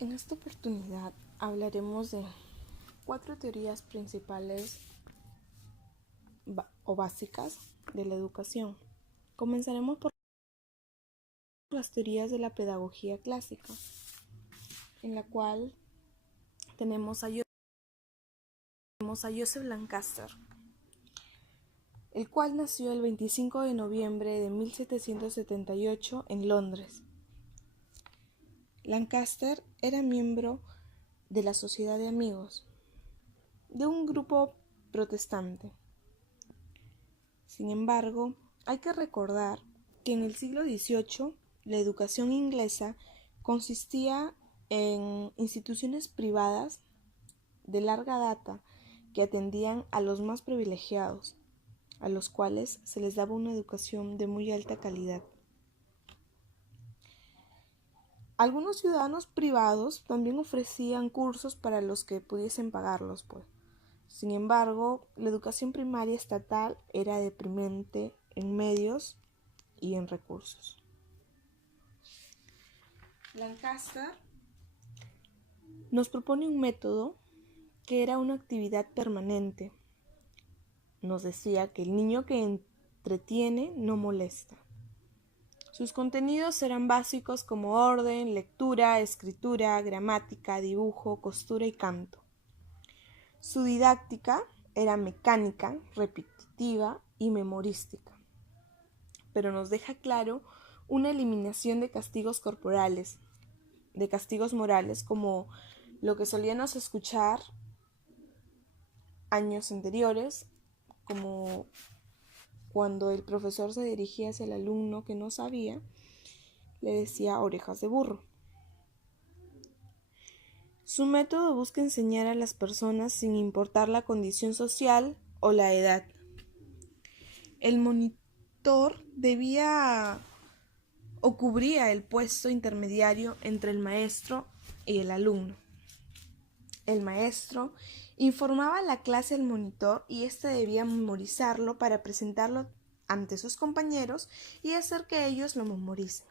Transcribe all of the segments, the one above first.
En esta oportunidad hablaremos de 4 teorías principales o básicas de la educación. Comenzaremos por las teorías de la pedagogía clásica, en la cual tenemos a Joseph Lancaster, el cual nació el 25 de noviembre de 1778 en Londres. Lancaster era miembro de la Sociedad de Amigos, de un grupo protestante. Sin embargo, hay que recordar que en el siglo XVIII la educación inglesa consistía en instituciones privadas de larga data que atendían a los más privilegiados, a los cuales se les daba una educación de muy alta calidad. Algunos ciudadanos privados también ofrecían cursos para los que pudiesen pagarlos, Sin embargo, la educación primaria estatal era deprimente en medios y en recursos. Lancaster nos propone un método que era una actividad permanente. Nos decía que el niño que entretiene no molesta. Sus contenidos eran básicos como orden, lectura, escritura, gramática, dibujo, costura y canto. Su didáctica era mecánica, repetitiva y memorística, pero nos deja claro una eliminación de castigos corporales, de castigos morales, como lo que solíamos escuchar años anteriores, como cuando el profesor se dirigía hacia el alumno que no sabía, le decía orejas de burro. Su método busca enseñar a las personas sin importar la condición social o la edad. El monitor debía o cubría el puesto intermediario entre el maestro y el alumno. El maestro informaba a la clase al monitor y éste debía memorizarlo para presentarlo ante sus compañeros y hacer que ellos lo memoricen.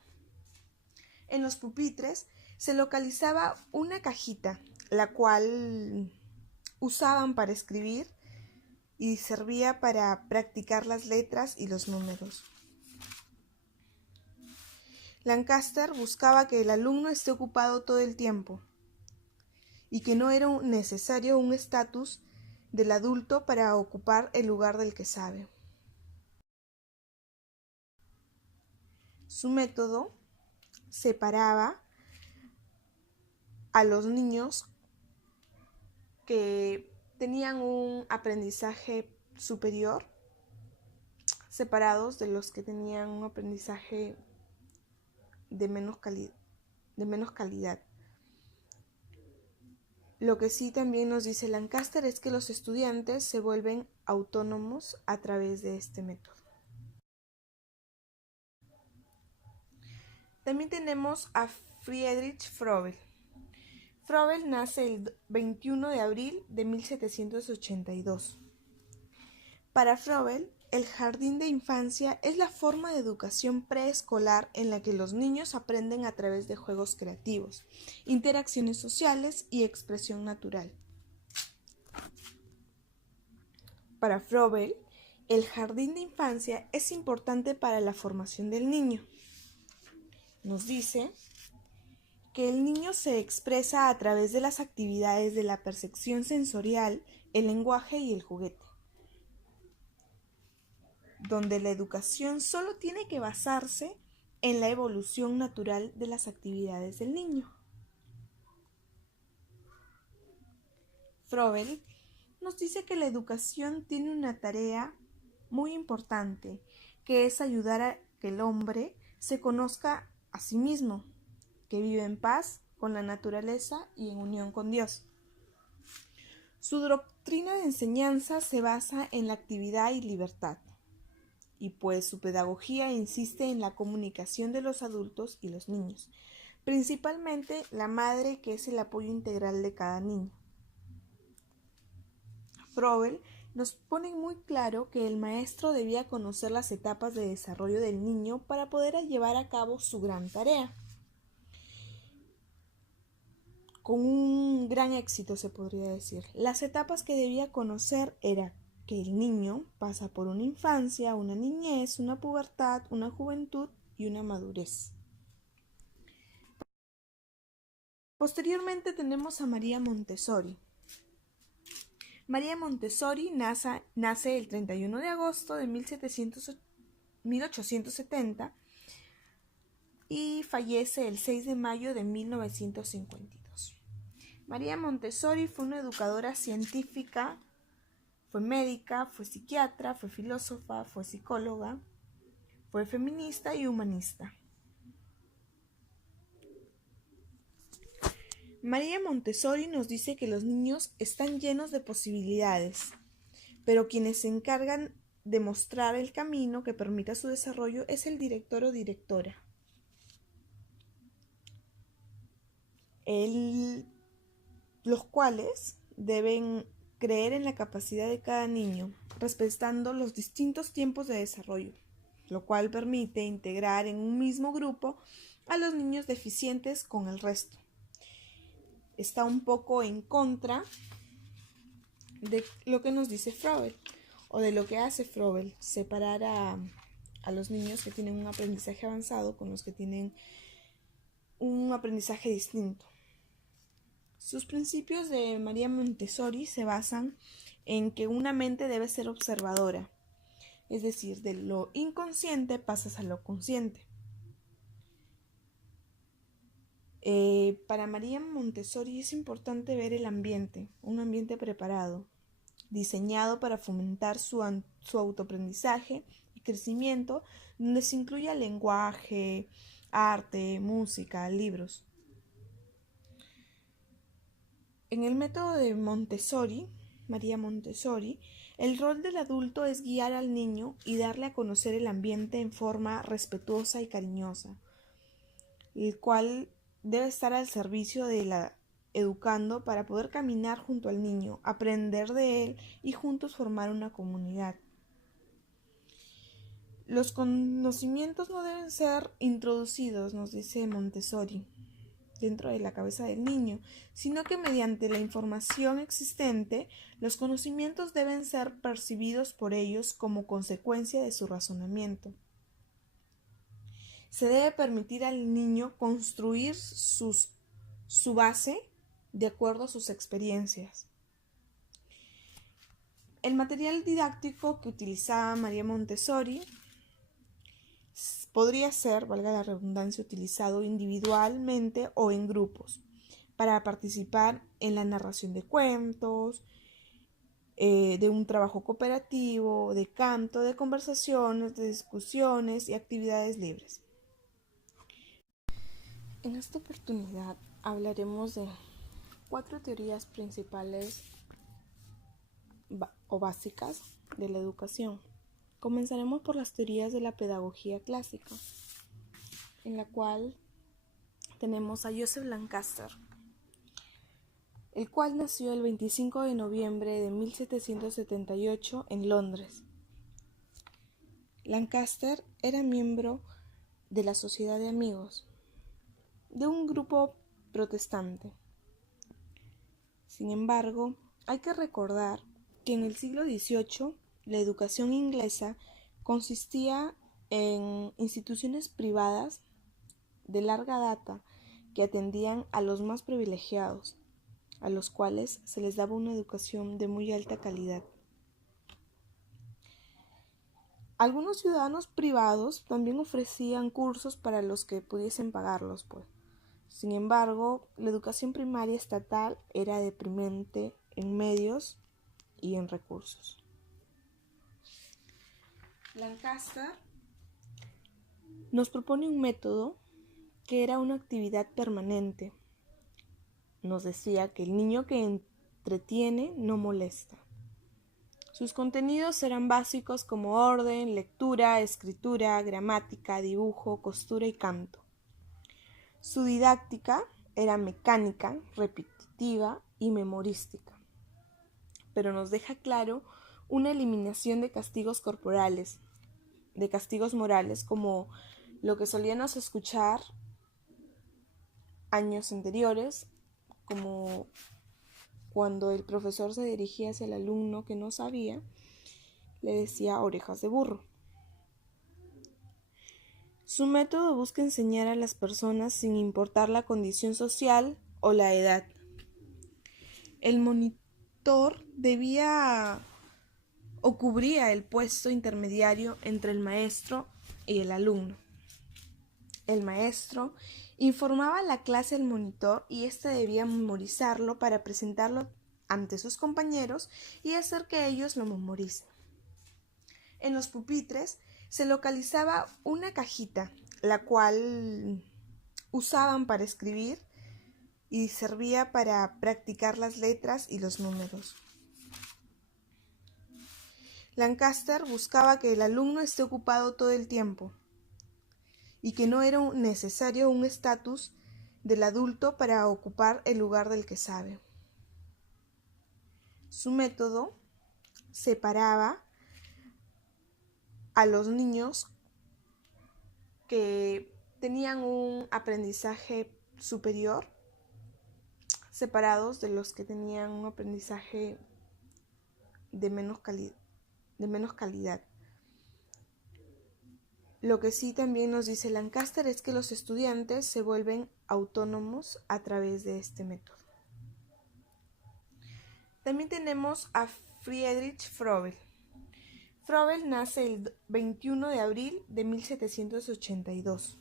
En los pupitres se localizaba una cajita, la cual usaban para escribir y servía para practicar las letras y los números. Lancaster buscaba que el alumno esté ocupado todo el tiempo y que no era necesario un estatus del adulto para ocupar el lugar del que sabe. Su método separaba a los niños que tenían un aprendizaje superior, separados de los que tenían un aprendizaje de menos calidad. Lo que sí también nos dice Lancaster es que los estudiantes se vuelven autónomos a través de este método. También tenemos a Friedrich Froebel. Froebel nace el 21 de abril de 1782. Para Froebel, el jardín de infancia es la forma de educación preescolar en la que los niños aprenden a través de juegos creativos, interacciones sociales y expresión natural. Para Froebel, el jardín de infancia es importante para la formación del niño. Nos dice que el niño se expresa a través de las actividades de la percepción sensorial, el lenguaje y el juguete, donde la educación solo tiene que basarse en la evolución natural de las actividades del niño. Froebel nos dice que la educación tiene una tarea muy importante, que es ayudar a que el hombre se conozca a sí mismo, que vive en paz con la naturaleza y en unión con Dios. Su doctrina de enseñanza se basa en la actividad y libertad, y pues su pedagogía insiste en la comunicación de los adultos y los niños, principalmente la madre, que es el apoyo integral de cada niño. Froebel nos pone muy claro que el maestro debía conocer las etapas de desarrollo del niño para poder llevar a cabo su gran tarea. con un gran éxito, se podría decir. Las etapas que debía conocer era que el niño pasa por una infancia, una niñez, una pubertad, una juventud y una madurez. Posteriormente tenemos a María Montessori. María Montessori nace el 31 de agosto de 1870 y fallece el 6 de mayo de 1952. María Montessori fue una educadora científica, fue médica, fue psiquiatra, fue filósofa, fue psicóloga, fue feminista y humanista. María Montessori nos dice que los niños están llenos de posibilidades, pero quienes se encargan de mostrar el camino que permita su desarrollo es el director o directora. Los cuales deben creer en la capacidad de cada niño, respetando los distintos tiempos de desarrollo, lo cual permite integrar en un mismo grupo a los niños deficientes con el resto. Está un poco en contra de lo que nos dice Froebel, o de lo que hace Froebel, separar a los niños que tienen un aprendizaje avanzado con los que tienen un aprendizaje distinto. Sus principios de María Montessori se basan en que una mente debe ser observadora, es decir, de lo inconsciente pasas a lo consciente. Para María Montessori es importante ver el ambiente, un ambiente preparado, diseñado para fomentar su autoaprendizaje y crecimiento, donde se incluya lenguaje, arte, música, libros. En el método de Montessori, María Montessori, el rol del adulto es guiar al niño y darle a conocer el ambiente en forma respetuosa y cariñosa, el cual debe estar al servicio de la educando para poder caminar junto al niño, aprender de él y juntos formar una comunidad. Los conocimientos no deben ser introducidos, nos dice Montessori, dentro de la cabeza del niño, sino que mediante la información existente, los conocimientos deben ser percibidos por ellos como consecuencia de su razonamiento. Se debe permitir al niño construir su base de acuerdo a sus experiencias. El material didáctico que utilizaba María Montessori podría ser, valga la redundancia, utilizado individualmente o en grupos para participar en la narración de cuentos, de un trabajo cooperativo, de canto, de conversaciones, de discusiones y actividades libres. En esta oportunidad hablaremos de 4 teorías principales o básicas de la educación. Comenzaremos por las teorías de la pedagogía clásica, en la cual tenemos a Joseph Lancaster, el cual nació el 25 de noviembre de 1778 en Londres. Lancaster era miembro de la Sociedad de Amigos, de un grupo protestante. Sin embargo, hay que recordar que en el siglo XVIII la educación inglesa consistía en instituciones privadas de larga data que atendían a los más privilegiados, a los cuales se les daba una educación de muy alta calidad. Algunos ciudadanos privados también ofrecían cursos para los que pudiesen pagarlos, pues. Sin embargo, la educación primaria estatal era deprimente en medios y en recursos. Lancaster nos propone un método que era una actividad permanente. Nos decía que el niño que entretiene no molesta. Sus contenidos eran básicos como orden, lectura, escritura, gramática, dibujo, costura y canto. Su didáctica era mecánica, repetitiva y memorística, pero nos deja claro una eliminación de castigos corporales, de castigos morales, como lo que solíamos escuchar años anteriores, como cuando el profesor se dirigía hacia el alumno que no sabía, le decía orejas de burro. Su método busca enseñar a las personas sin importar la condición social o la edad. El monitor debía o cubría el puesto intermediario entre el maestro y el alumno. El maestro informaba a la clase al monitor y éste debía memorizarlo para presentarlo ante sus compañeros y hacer que ellos lo memoricen. En los pupitres se localizaba una cajita, la cual usaban para escribir y servía para practicar las letras y los números. Lancaster buscaba que el alumno esté ocupado todo el tiempo y que no era necesario un estatus del adulto para ocupar el lugar del que sabe. Su método separaba a los niños que tenían un aprendizaje superior, separados de los que tenían un aprendizaje de menos calidad. Lo que sí también nos dice Lancaster es que los estudiantes se vuelven autónomos a través de este método. También tenemos a Friedrich Froebel. Froebel nace el 21 de abril de 1782.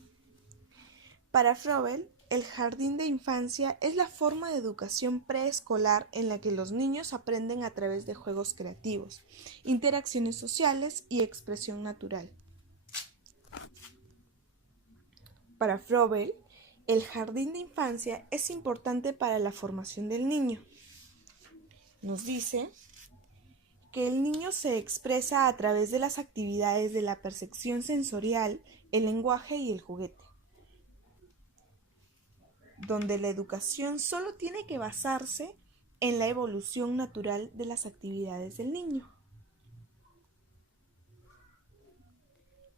Para Froebel, el jardín de infancia es la forma de educación preescolar en la que los niños aprenden a través de juegos creativos, interacciones sociales y expresión natural. Para Froebel, el jardín de infancia es importante para la formación del niño. Nos dice que el niño se expresa a través de las actividades de la percepción sensorial, el lenguaje y el juguete, donde la educación solo tiene que basarse en la evolución natural de las actividades del niño.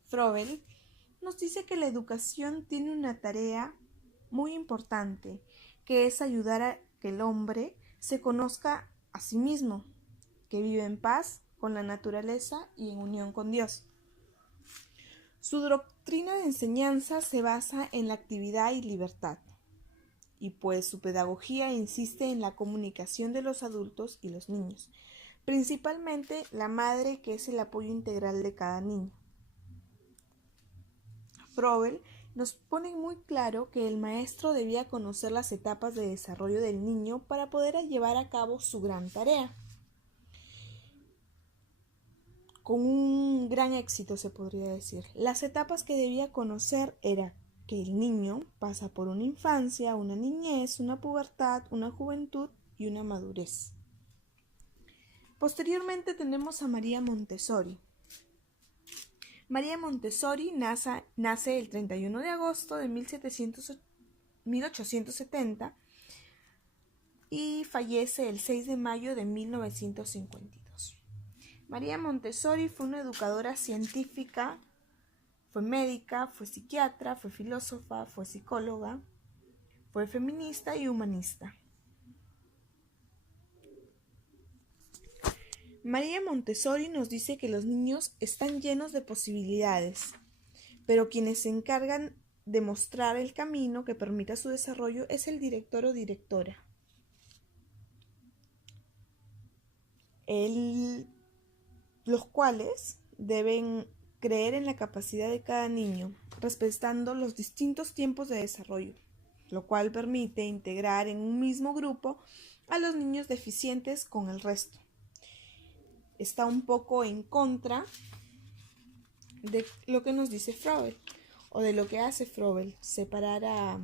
Froebel nos dice que la educación tiene una tarea muy importante, que es ayudar a que el hombre se conozca a sí mismo, que vive en paz con la naturaleza y en unión con Dios. Su doctrina de enseñanza se basa en la actividad y libertad, y pues su pedagogía insiste en la comunicación de los adultos y los niños, principalmente la madre, que es el apoyo integral de cada niño. Froebel nos pone muy claro que el maestro debía conocer las etapas de desarrollo del niño para poder llevar a cabo su gran tarea. Con un gran éxito, se podría decir. Las etapas que debía conocer era que el niño pasa por una infancia, una niñez, una pubertad, una juventud y una madurez. Posteriormente tenemos a María Montessori. María Montessori nace el 31 de agosto de 1870 y fallece el 6 de mayo de 1952. María Montessori fue una educadora científica, fue médica, fue psiquiatra, fue filósofa, fue psicóloga, fue feminista y humanista. María Montessori nos dice que los niños están llenos de posibilidades, pero quienes se encargan de mostrar el camino que permita su desarrollo es el director o directora. Los cuales deben creer en la capacidad de cada niño, respetando los distintos tiempos de desarrollo, lo cual permite integrar en un mismo grupo a los niños deficientes con el resto. Está un poco en contra de lo que nos dice Froebel o de lo que hace Froebel, separar a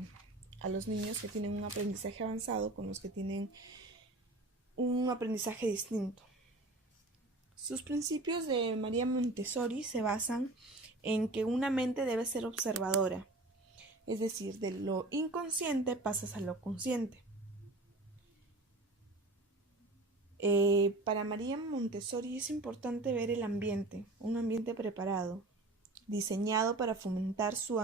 los niños que tienen un aprendizaje avanzado con los que tienen un aprendizaje distinto. Sus principios de María Montessori se basan en que una mente debe ser observadora, es decir, de lo inconsciente pasas a lo consciente. Para María Montessori es importante ver el ambiente, un ambiente preparado, diseñado para fomentar su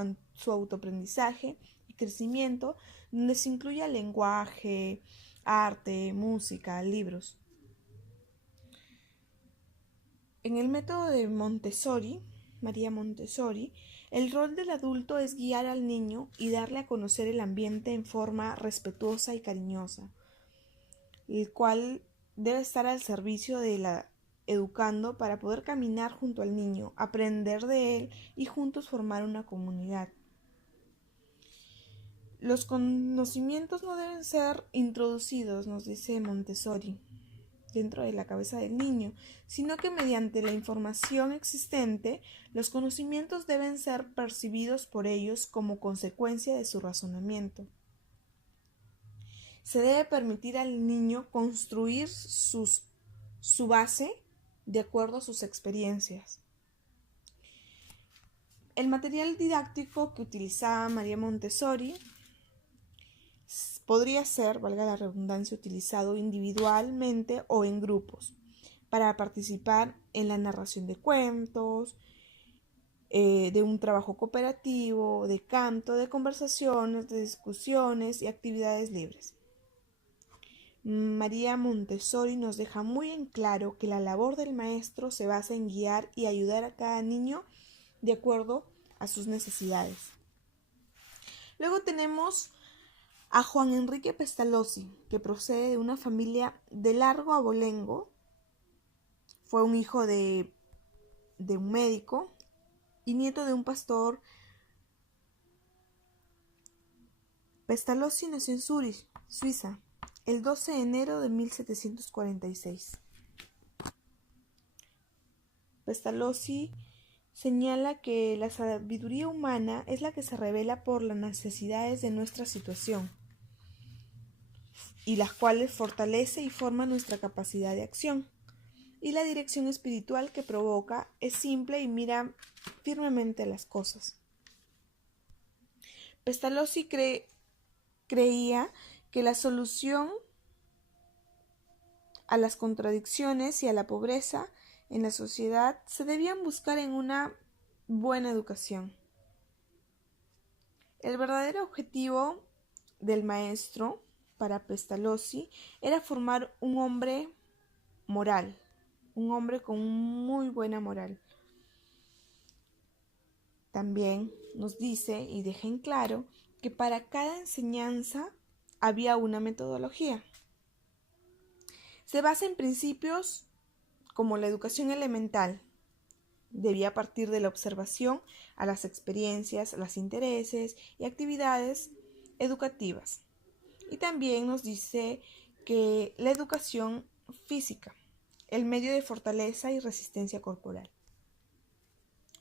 autoaprendizaje y crecimiento donde se incluye lenguaje, arte, música, libros. En el método de Montessori, María Montessori, el rol del adulto es guiar al niño y darle a conocer el ambiente en forma respetuosa y cariñosa, el cual debe estar al servicio de la educando para poder caminar junto al niño, aprender de él y juntos formar una comunidad. Los conocimientos no deben ser introducidos, nos dice Montessori, dentro de la cabeza del niño, sino que mediante la información existente, los conocimientos deben ser percibidos por ellos como consecuencia de su razonamiento. Se debe permitir al niño construir su base de acuerdo a sus experiencias. El material didáctico que utilizaba María Montessori podría ser, valga la redundancia, utilizado individualmente o en grupos para participar en la narración de cuentos, de un trabajo cooperativo, de canto, de conversaciones, de discusiones y actividades libres. María Montessori nos deja muy en claro que la labor del maestro se basa en guiar y ayudar a cada niño de acuerdo a sus necesidades. Luego tenemos a Juan Enrique Pestalozzi, que procede de una familia de largo abolengo. Fue un hijo de un médico y nieto de un pastor. Pestalozzi nació en Zúrich, Suiza, el 12 de enero de 1746. Pestalozzi señala que la sabiduría humana es la que se revela por las necesidades de nuestra situación y las cuales fortalece y forma nuestra capacidad de acción. Y la dirección espiritual que provoca es simple y mira firmemente las cosas. Pestalozzi creía que la solución a las contradicciones y a la pobreza en la sociedad se debían buscar en una buena educación. El verdadero objetivo del maestro para Pestalozzi era formar un hombre moral, un hombre con muy buena moral. También nos dice y deja en claro que para cada enseñanza había una metodología. Se basa en principios como la educación elemental. Debía partir de la observación a las experiencias, los intereses y actividades educativas. Y también nos dice que la educación física, el medio de fortaleza y resistencia corporal.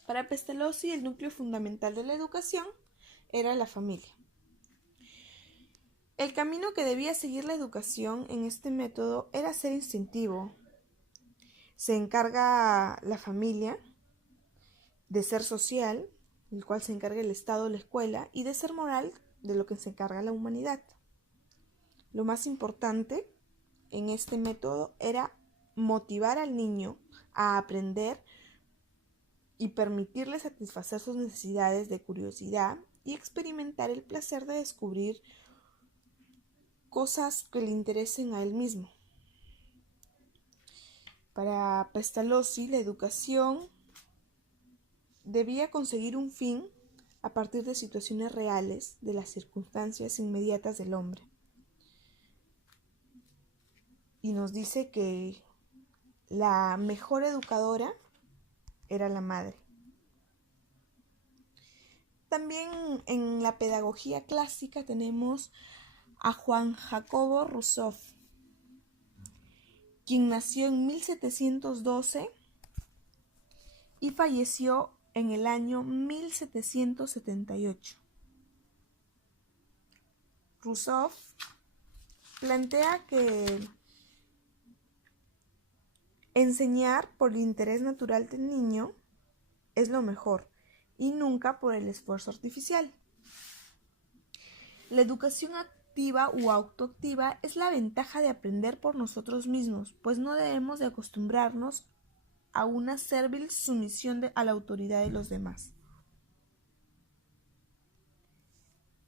Para Pestalozzi, el núcleo fundamental de la educación era la familia. El camino que debía seguir la educación en este método era ser instintivo. Se encarga la familia de ser social, del cual se encarga el Estado o la escuela, y de ser moral, de lo que se encarga la humanidad. Lo más importante en este método era motivar al niño a aprender y permitirle satisfacer sus necesidades de curiosidad y experimentar el placer de descubrir cosas que le interesen a él mismo. Para Pestalozzi, la educación debía conseguir un fin a partir de situaciones reales de las circunstancias inmediatas del hombre. Y nos dice que la mejor educadora era la madre. También en la pedagogía clásica tenemos a Juan Jacobo Rousseau, quien nació en 1712 y falleció en el año 1778. Rousseau plantea que enseñar por el interés natural del niño es lo mejor y nunca por el esfuerzo artificial. La educación activa o autoactiva es la ventaja de aprender por nosotros mismos, pues no debemos de acostumbrarnos a una servil sumisión a la autoridad de los demás.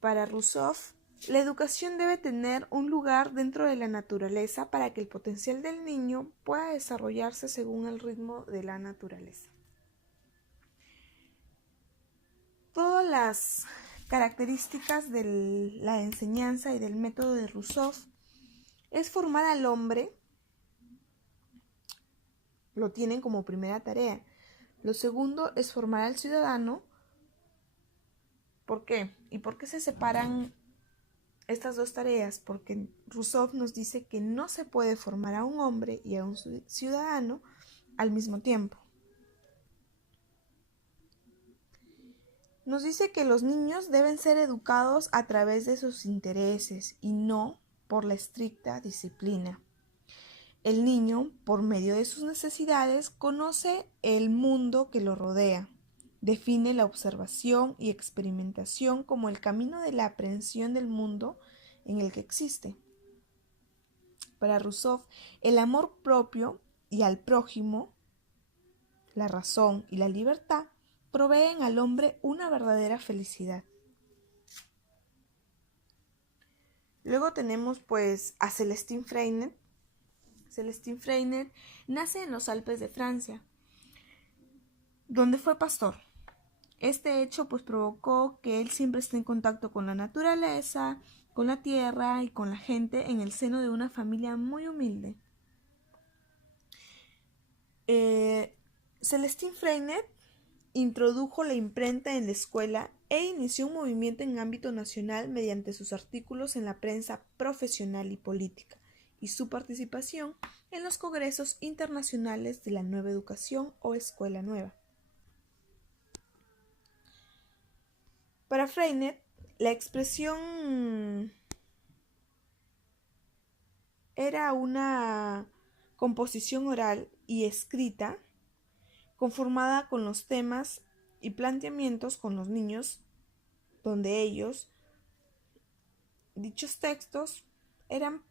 Para Rousseau, la educación debe tener un lugar dentro de la naturaleza para que el potencial del niño pueda desarrollarse según el ritmo de la naturaleza. Todas las características de la enseñanza y del método de Rousseau es formar al hombre, lo tienen como primera tarea. Lo segundo es formar al ciudadano. ¿Por qué? ¿Y por qué se separan estas dos tareas? Porque Rousseau nos dice que no se puede formar a un hombre y a un ciudadano al mismo tiempo. Nos dice que los niños deben ser educados a través de sus intereses y no por la estricta disciplina. El niño, por medio de sus necesidades, conoce el mundo que lo rodea. Define la observación y experimentación como el camino de la aprehensión del mundo en el que existe. Para Rousseau, el amor propio y al prójimo, la razón y la libertad proveen al hombre una verdadera felicidad. Luego tenemos a Célestin Freinet. Célestin Freinet nace en los Alpes de Francia, donde fue pastor. Este hecho provocó que él siempre esté en contacto con la naturaleza, con la tierra y con la gente en el seno de una familia muy humilde. Célestin Freinet introdujo la imprenta en la escuela e inició un movimiento en ámbito nacional mediante sus artículos en la prensa profesional y política y su participación en los congresos internacionales de la nueva educación o escuela nueva. Para Freinet, la expresión era una composición oral y escrita conformada con los temas y planteamientos con los niños, donde dichos textos eran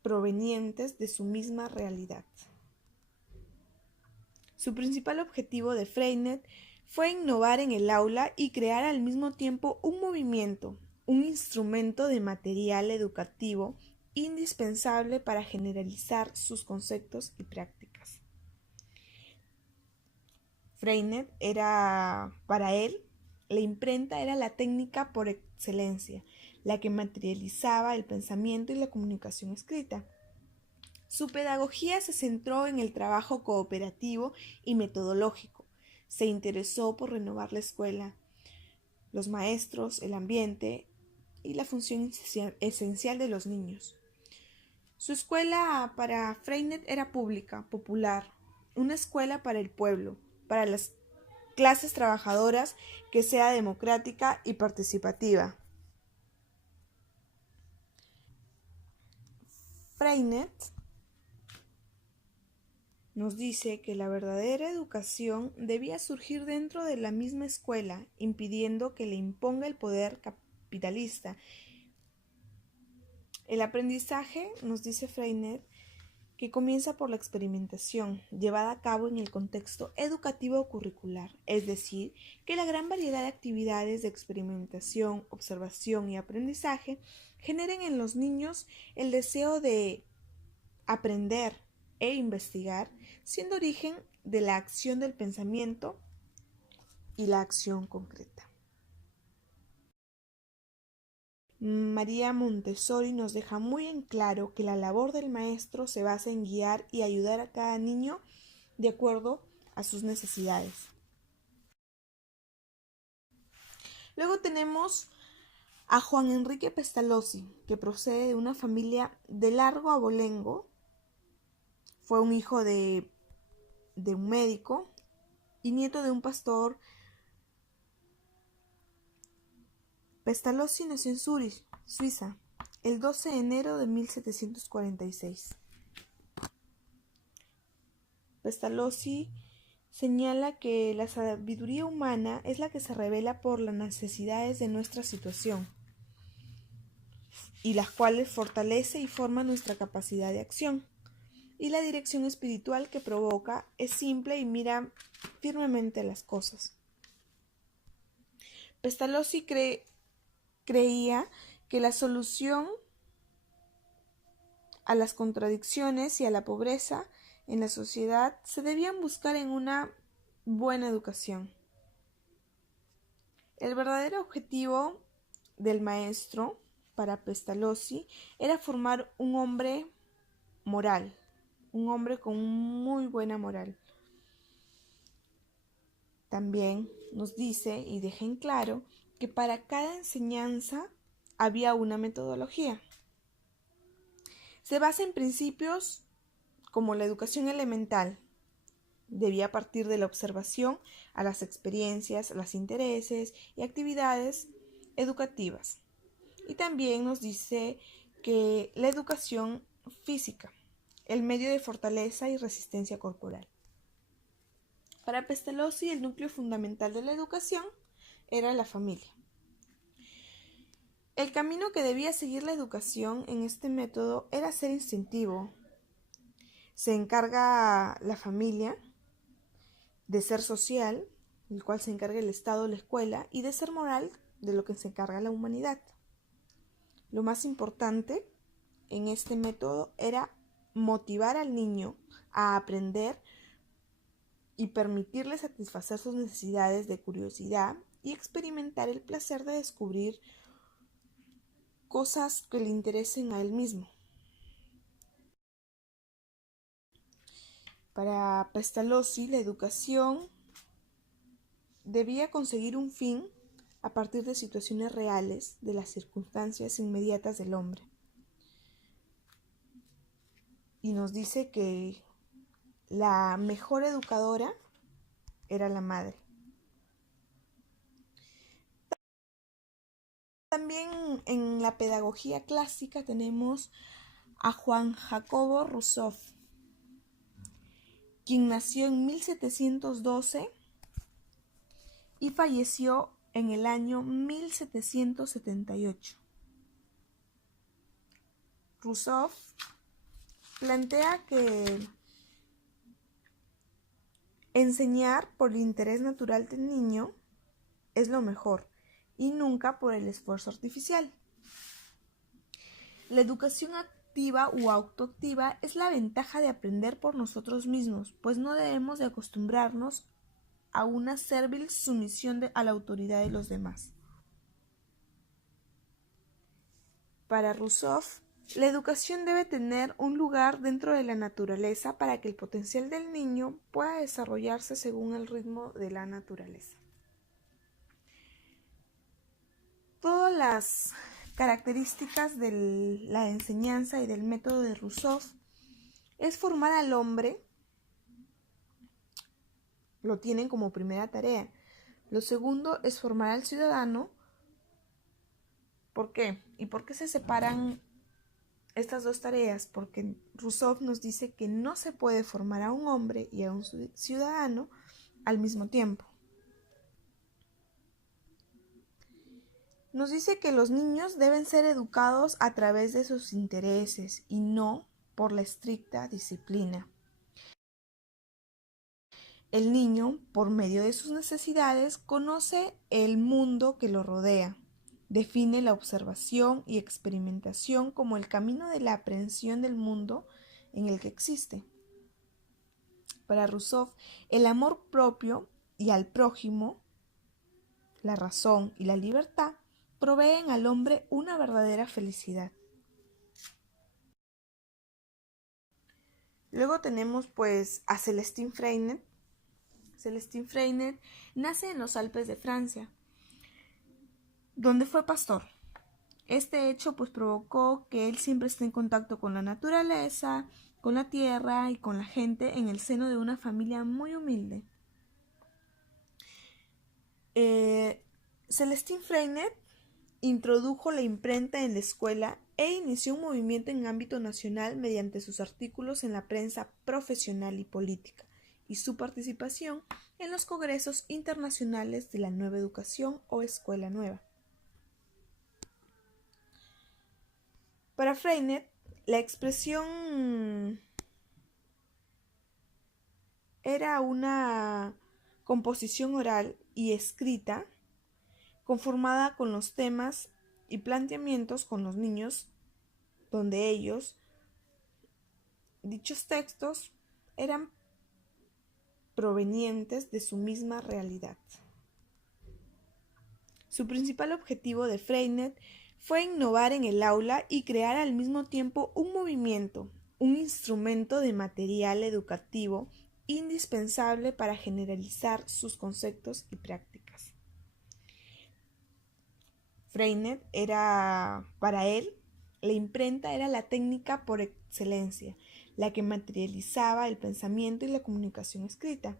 provenientes de su misma realidad. Su principal objetivo de Freinet fue innovar en el aula y crear al mismo tiempo un movimiento, un instrumento de material educativo indispensable para generalizar sus conceptos y prácticas. Freinet para él, la imprenta era la técnica por excelencia, la que materializaba el pensamiento y la comunicación escrita. Su pedagogía se centró en el trabajo cooperativo y metodológico. Se interesó por renovar la escuela, los maestros, el ambiente y la función esencial de los niños. Su escuela para Freinet era pública, popular, una escuela para el pueblo, para las clases trabajadoras, que sea democrática y participativa. Freinet nos dice que la verdadera educación debía surgir dentro de la misma escuela, impidiendo que le imponga el poder capitalista. El aprendizaje, nos dice Freinet, que comienza por la experimentación, llevada a cabo en el contexto educativo curricular, es decir, que la gran variedad de actividades de experimentación, observación y aprendizaje generen en los niños el deseo de aprender e investigar, siendo origen de la acción del pensamiento y la acción concreta. María Montessori nos deja muy en claro que la labor del maestro se basa en guiar y ayudar a cada niño de acuerdo a sus necesidades. Luego tenemos a Juan Enrique Pestalozzi, que procede de una familia de largo abolengo. Fue un hijo de un médico y nieto de un pastor. Pestalozzi nació en Zúrich, Suiza, el 12 de enero de 1746. Pestalozzi señala que la sabiduría humana es la que se revela por las necesidades de nuestra situación y las cuales fortalece y forma nuestra capacidad de acción. Y la dirección espiritual que provoca es simple y mira firmemente las cosas. Pestalozzi cree creía que la solución a las contradicciones y a la pobreza en la sociedad se debían buscar en una buena educación. El verdadero objetivo del maestro para Pestalozzi era formar un hombre moral, un hombre con muy buena moral. También nos dice y deja en claro que para cada enseñanza había una metodología. Se basa en principios como la educación elemental. Debía partir de la observación a las experiencias, los intereses y actividades educativas. Y también nos dice que la educación física, el medio de fortaleza y resistencia corporal. Para Pestalozzi, el núcleo fundamental de la educación era la familia. El camino que debía seguir la educación en este método era ser instintivo. Se encarga la familia de ser social, del cual se encarga el Estado, la escuela, y de ser moral, de lo que se encarga la humanidad. Lo más importante en este método era motivar al niño a aprender y permitirle satisfacer sus necesidades de curiosidad y experimentar el placer de descubrir cosas que le interesen a él mismo. Para Pestalozzi, la educación debía conseguir un fin a partir de situaciones reales de las circunstancias inmediatas del hombre. Y nos dice que la mejor educadora era la madre. También en la pedagogía clásica tenemos a Juan Jacobo Rousseau, quien nació en 1712 y falleció en el año 1778. Rousseau plantea que enseñar por el interés natural del niño es lo mejor y nunca por el esfuerzo artificial. La educación activa o autoactiva es la ventaja de aprender por nosotros mismos, pues no debemos de acostumbrarnos a una servil sumisión a la autoridad de los demás. Para Rousseau, la educación debe tener un lugar dentro de la naturaleza para que el potencial del niño pueda desarrollarse según el ritmo de la naturaleza. Todas las características de la enseñanza y del método de Rousseau es formar al hombre, lo tienen como primera tarea. Lo segundo es formar al ciudadano. ¿Por qué? ¿Y por qué se separan estas dos tareas? Porque Rousseau nos dice que no se puede formar a un hombre y a un ciudadano al mismo tiempo. Nos dice que los niños deben ser educados a través de sus intereses y no por la estricta disciplina. El niño, por medio de sus necesidades, conoce el mundo que lo rodea. Define la observación y experimentación como el camino de la aprehensión del mundo en el que existe. Para Rousseau, el amor propio y al prójimo, la razón y la libertad proveen al hombre una verdadera felicidad. Luego tenemos pues a Célestin Freinet. Célestin Freinet nace en los Alpes de Francia, donde fue pastor. Este hecho pues provocó que él siempre esté en contacto con la naturaleza, con la tierra y con la gente en el seno de una familia muy humilde. Célestin Freinet introdujo la imprenta en la escuela e inició un movimiento en ámbito nacional mediante sus artículos en la prensa profesional y política y su participación en los congresos internacionales de la nueva educación o escuela nueva. Para Freinet, la expresión era una composición oral y escrita conformada con los temas y planteamientos con los niños, donde dichos textos eran provenientes de su misma realidad. Su principal objetivo de Freinet fue innovar en el aula y crear al mismo tiempo un movimiento, un instrumento de material educativo indispensable para generalizar sus conceptos y prácticas. Freinet para él, la imprenta era la técnica por excelencia, la que materializaba el pensamiento y la comunicación escrita.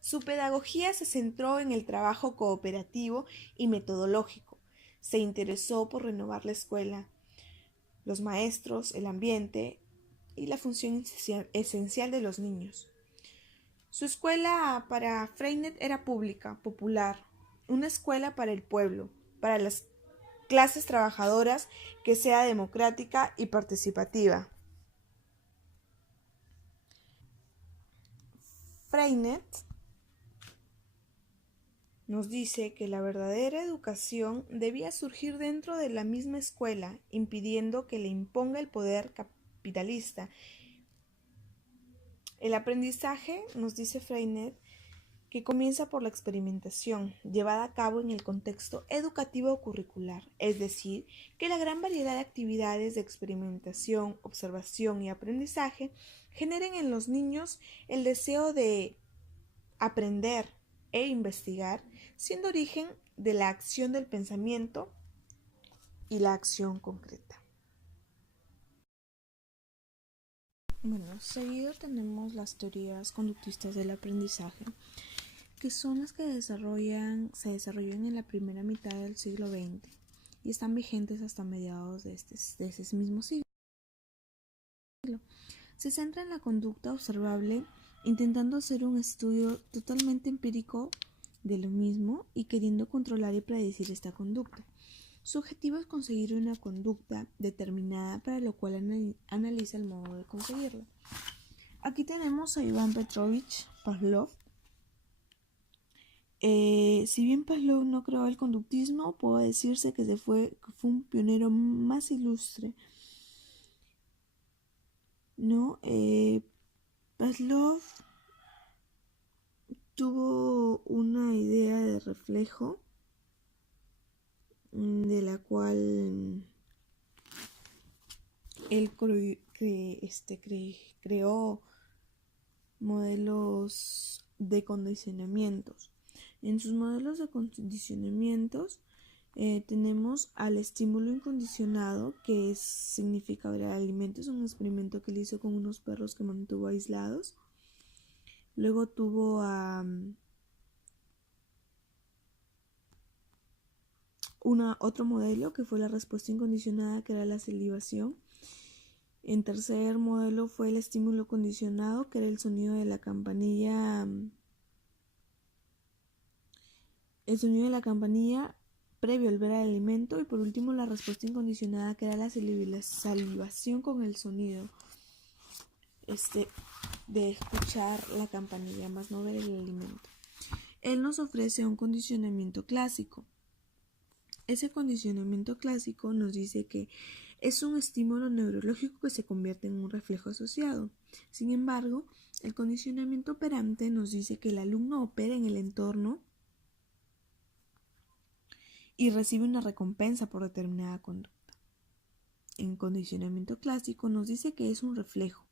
Su pedagogía se centró en el trabajo cooperativo y metodológico. Se interesó por renovar la escuela, los maestros, el ambiente y la función esencial de los niños. Su escuela para Freinet era pública, popular, una escuela para el pueblo, para las clases trabajadoras, que sea democrática y participativa. Freinet nos dice que la verdadera educación debía surgir dentro de la misma escuela, impidiendo que le imponga el poder capitalista. El aprendizaje, nos dice Freinet, que comienza por la experimentación, llevada a cabo en el contexto educativo curricular, es decir, que la gran variedad de actividades de experimentación, observación y aprendizaje generen en los niños el deseo de aprender e investigar, siendo origen de la acción del pensamiento y la acción concreta. Bueno, seguido tenemos las teorías conductistas del aprendizaje, que son las que se desarrollan en la primera mitad del siglo XX y están vigentes hasta mediados de ese mismo siglo. Se centra en la conducta observable, intentando hacer un estudio totalmente empírico de lo mismo y queriendo controlar y predecir esta conducta. Su objetivo es conseguir una conducta determinada, para lo cual analiza el modo de conseguirla. Aquí tenemos a Iván Petrovich Pavlov. Si bien Pavlov no creó el conductismo, puede decirse que fue un pionero más ilustre, ¿no? Pavlov tuvo una idea de reflejo, de la cual él creó modelos de condicionamientos. En sus modelos de condicionamientos tenemos al estímulo incondicionado, que significa ver el alimento. Es un experimento que él hizo con unos perros que mantuvo aislados. Luego tuvo a otro modelo, que fue la respuesta incondicionada, que era la salivación. En tercer modelo fue el estímulo condicionado, que era el sonido de la campanilla. El sonido de la campanilla previo al ver el alimento. Y por último, la respuesta incondicionada, que era la salivación con el sonido de escuchar la campanilla, más no ver el alimento. Él nos ofrece un condicionamiento clásico. Ese condicionamiento clásico nos dice que es un estímulo neurológico que se convierte en un reflejo asociado. Sin embargo, el condicionamiento operante nos dice que el alumno opera en el entorno y recibe una recompensa por determinada conducta. En condicionamiento clásico nos dice que es un reflejo,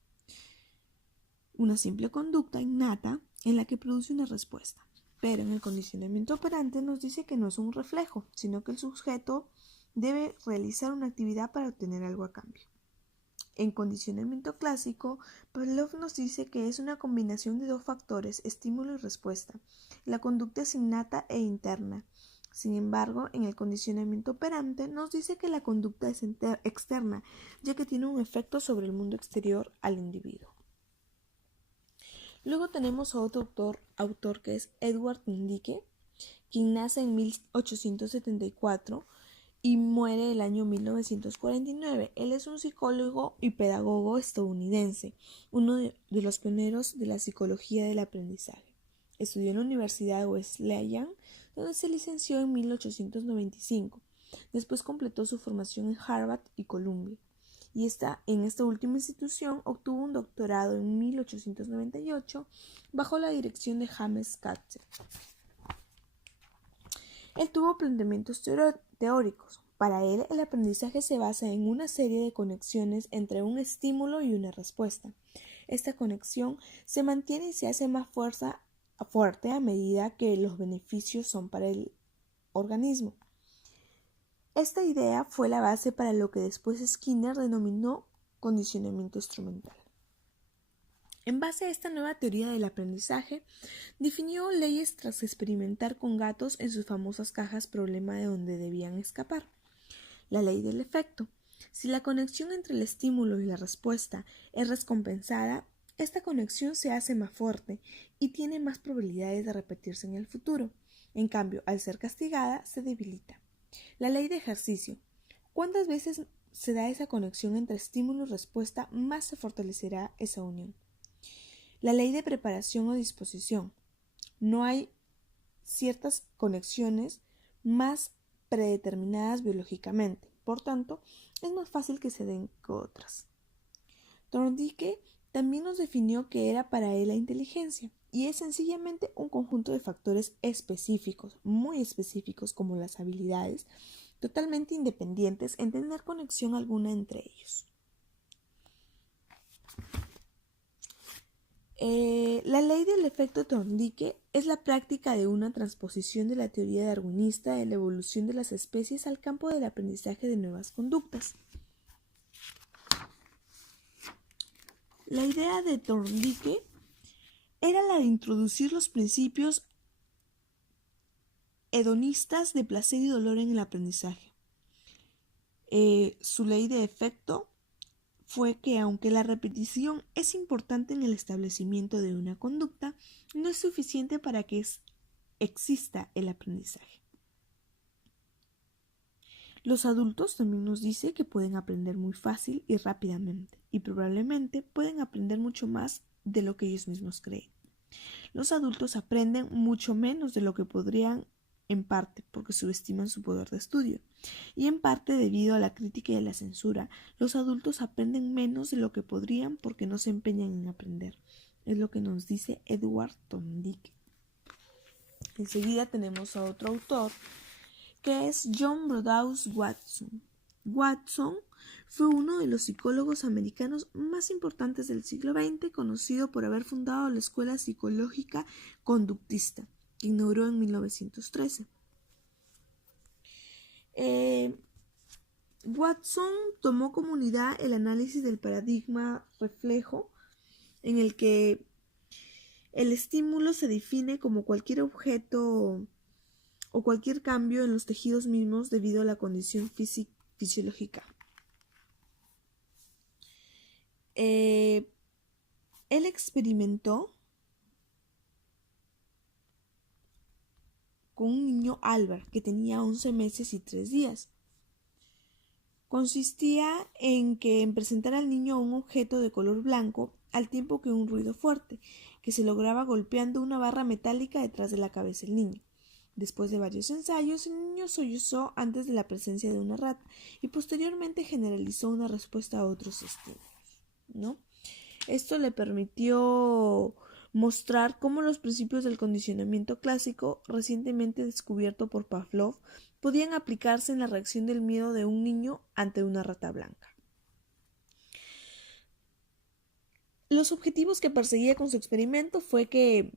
una simple conducta innata en la que produce una respuesta. Pero en el condicionamiento operante nos dice que no es un reflejo, sino que el sujeto debe realizar una actividad para obtener algo a cambio. En condicionamiento clásico, Pavlov nos dice que es una combinación de dos factores, estímulo y respuesta. La conducta es innata e interna. Sin embargo, en el condicionamiento operante nos dice que la conducta es externa, ya que tiene un efecto sobre el mundo exterior al individuo. Luego tenemos a otro autor que es Edward Dicke, quien nace en 1874 y muere el año 1949. Él es un psicólogo y pedagogo estadounidense, uno de los pioneros de la psicología del aprendizaje. Estudió en la Universidad Wesleyan, donde se licenció en 1895. Después completó su formación en Harvard y Columbia. Y en esta última institución obtuvo un doctorado en 1898 bajo la dirección de James Katzer. Él tuvo planteamientos teóricos. Para él, el aprendizaje se basa en una serie de conexiones entre un estímulo y una respuesta. Esta conexión se mantiene y se hace más fuerte a medida que los beneficios son para el organismo. Esta idea fue la base para lo que después Skinner denominó condicionamiento instrumental. En base a esta nueva teoría del aprendizaje, definió leyes tras experimentar con gatos en sus famosas cajas problema de donde debían escapar. La ley del efecto. Si la conexión entre el estímulo y la respuesta es recompensada, esta conexión se hace más fuerte y tiene más probabilidades de repetirse en el futuro. En cambio, al ser castigada, se debilita. La ley de ejercicio. ¿Cuántas veces se da esa conexión entre estímulo y respuesta, más se fortalecerá esa unión? La ley de preparación o disposición. No hay ciertas conexiones más predeterminadas biológicamente, por tanto, es más fácil que se den que otras. Thorndike también nos definió qué era para él la inteligencia, y es sencillamente un conjunto de factores específicos, muy específicos, como las habilidades, totalmente independientes en tener conexión alguna entre ellos. La ley del efecto Thorndike es la práctica de una transposición de la teoría darwinista de la evolución de las especies al campo del aprendizaje de nuevas conductas. La idea de Thorndike era la de introducir los principios hedonistas de placer y dolor en el aprendizaje. Su ley de efecto fue que aunque la repetición es importante en el establecimiento de una conducta, no es suficiente para que exista el aprendizaje. Los adultos también nos dice que pueden aprender muy fácil y rápidamente, y probablemente pueden aprender mucho más de lo que ellos mismos creen. Los adultos aprenden mucho menos de lo que podrían, en parte porque subestiman su poder de estudio, y en parte debido a la crítica y a la censura. Los adultos aprenden menos de lo que podrían porque no se empeñan en aprender. Es lo que nos dice Edward Thorndike. Enseguida tenemos a otro autor, que es John Brodhouse Watson. Watson fue uno de los psicólogos americanos más importantes del siglo XX, conocido por haber fundado la Escuela Psicológica Conductista, que inauguró en 1913. Watson tomó como unidad el análisis del paradigma reflejo, en el que el estímulo se define como cualquier objeto o cualquier cambio en los tejidos mismos debido a la condición fisiológica. Él experimentó con un niño Albert que tenía 11 meses y 3 días. Consistía en presentar al niño un objeto de color blanco al tiempo que un ruido fuerte, que se lograba golpeando una barra metálica detrás de la cabeza del niño. Después de varios ensayos, el niño sollozó antes de la presencia de una rata y posteriormente generalizó una respuesta a otros estímulos, ¿no? Esto le permitió mostrar cómo los principios del condicionamiento clásico, recientemente descubierto por Pavlov, podían aplicarse en la reacción del miedo de un niño ante una rata blanca. Los objetivos que perseguía con su experimento fue que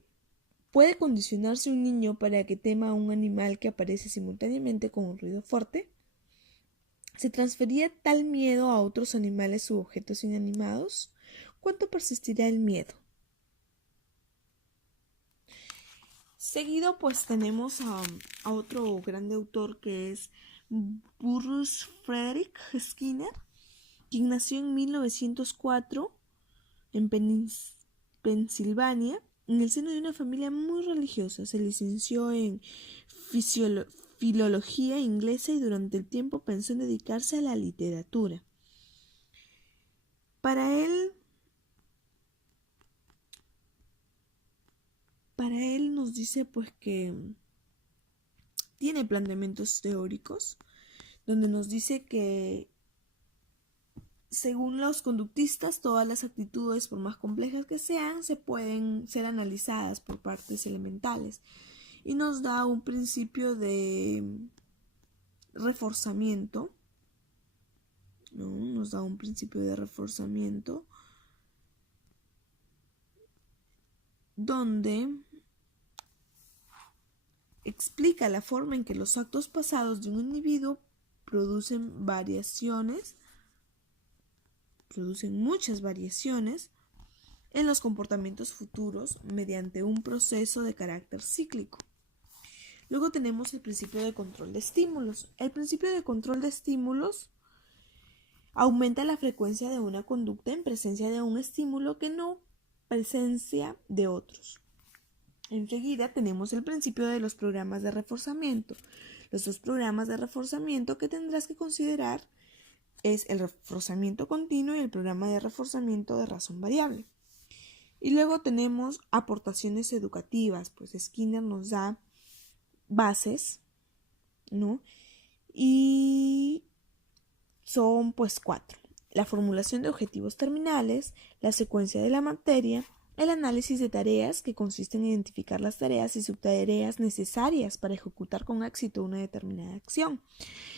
puede condicionarse un niño para que tema a un animal que aparece simultáneamente con un ruido fuerte. ¿Se transfería tal miedo a otros animales u objetos inanimados? ¿Cuánto persistirá el miedo? Seguido pues tenemos a otro grande autor, que es Bruce Frederick Skinner, quien nació en 1904 en Pensilvania, en el seno de una familia muy religiosa. Se licenció en filología inglesa y durante el tiempo pensó en dedicarse a la literatura. Para él nos dice pues que tiene planteamientos teóricos, donde nos dice que según los conductistas, todas las actitudes, por más complejas que sean, se pueden ser analizadas por partes elementales y nos da un principio de reforzamiento, ¿no? Nos da un principio de reforzamiento donde explica la forma en que los actos pasados de un individuo producen muchas variaciones en los comportamientos futuros mediante un proceso de carácter cíclico. Luego tenemos el principio de control de estímulos. El principio de control de estímulos aumenta la frecuencia de una conducta en presencia de un estímulo que no presencia de otros. Enseguida tenemos el principio de los programas de reforzamiento. Los dos programas de reforzamiento que tendrás que considerar es el reforzamiento continuo y el programa de reforzamiento de razón variable. Y luego tenemos aportaciones educativas, pues Skinner nos da bases, ¿no? Y son pues 4. La formulación de objetivos terminales, la secuencia de la materia, el análisis de tareas, que consiste en identificar las tareas y subtareas necesarias para ejecutar con éxito una determinada acción.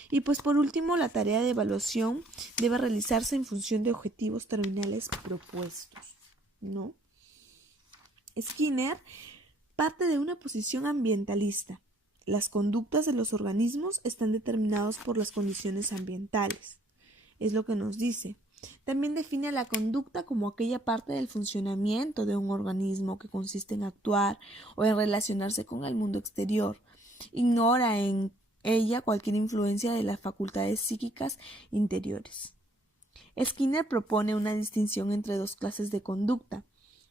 Y pues por último, la tarea de evaluación debe realizarse en función de objetivos terminales propuestos, ¿no? Skinner parte de una posición ambientalista. Las conductas de los organismos están determinadas por las condiciones ambientales. Es lo que nos dice. También define la conducta como aquella parte del funcionamiento de un organismo que consiste en actuar o en relacionarse con el mundo exterior. Ignora en ella cualquier influencia de las facultades psíquicas interiores. Skinner propone una distinción entre dos clases de conducta,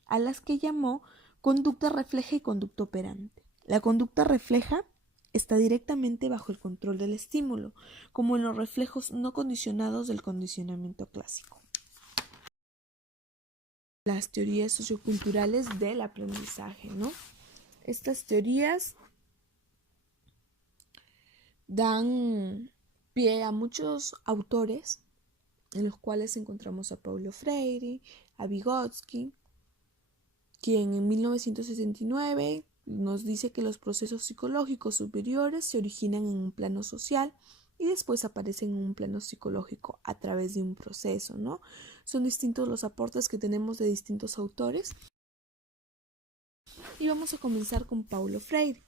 a las que llamó conducta refleja y conducta operante. La conducta refleja está directamente bajo el control del estímulo, como en los reflejos no condicionados del condicionamiento clásico. Las teorías socioculturales del aprendizaje, ¿no? Estas teorías dan pie a muchos autores, en los cuales encontramos a Paulo Freire, a Vygotsky, quien en 1969 nos dice que los procesos psicológicos superiores se originan en un plano social y después aparecen en un plano psicológico a través de un proceso, ¿no? Son distintos los aportes que tenemos de distintos autores. Y vamos a comenzar con Paulo Freire.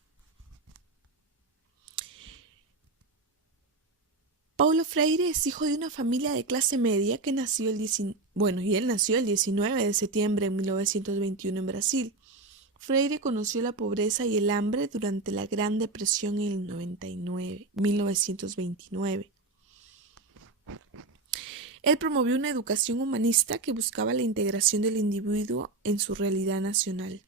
Paulo Freire es hijo de una familia de clase media que nació el 19 de septiembre de 1921 en Brasil. Freire conoció la pobreza y el hambre durante la Gran Depresión en el 1929. Él promovió una educación humanista que buscaba la integración del individuo en su realidad nacional.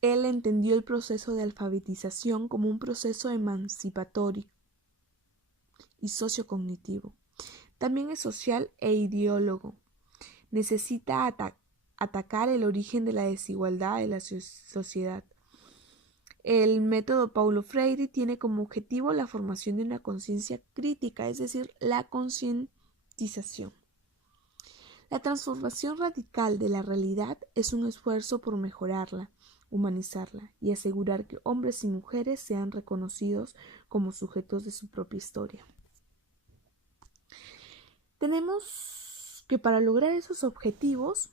Él entendió el proceso de alfabetización como un proceso emancipatorio y sociocognitivo. También es social e ideólogo. Necesita atacar el origen de la desigualdad de la sociedad. El método Paulo Freire tiene como objetivo la formación de una conciencia crítica, es decir, la concientización. La transformación radical de la realidad es un esfuerzo por mejorarla, humanizarla y asegurar que hombres y mujeres sean reconocidos como sujetos de su propia historia. Tenemos que para lograr esos objetivos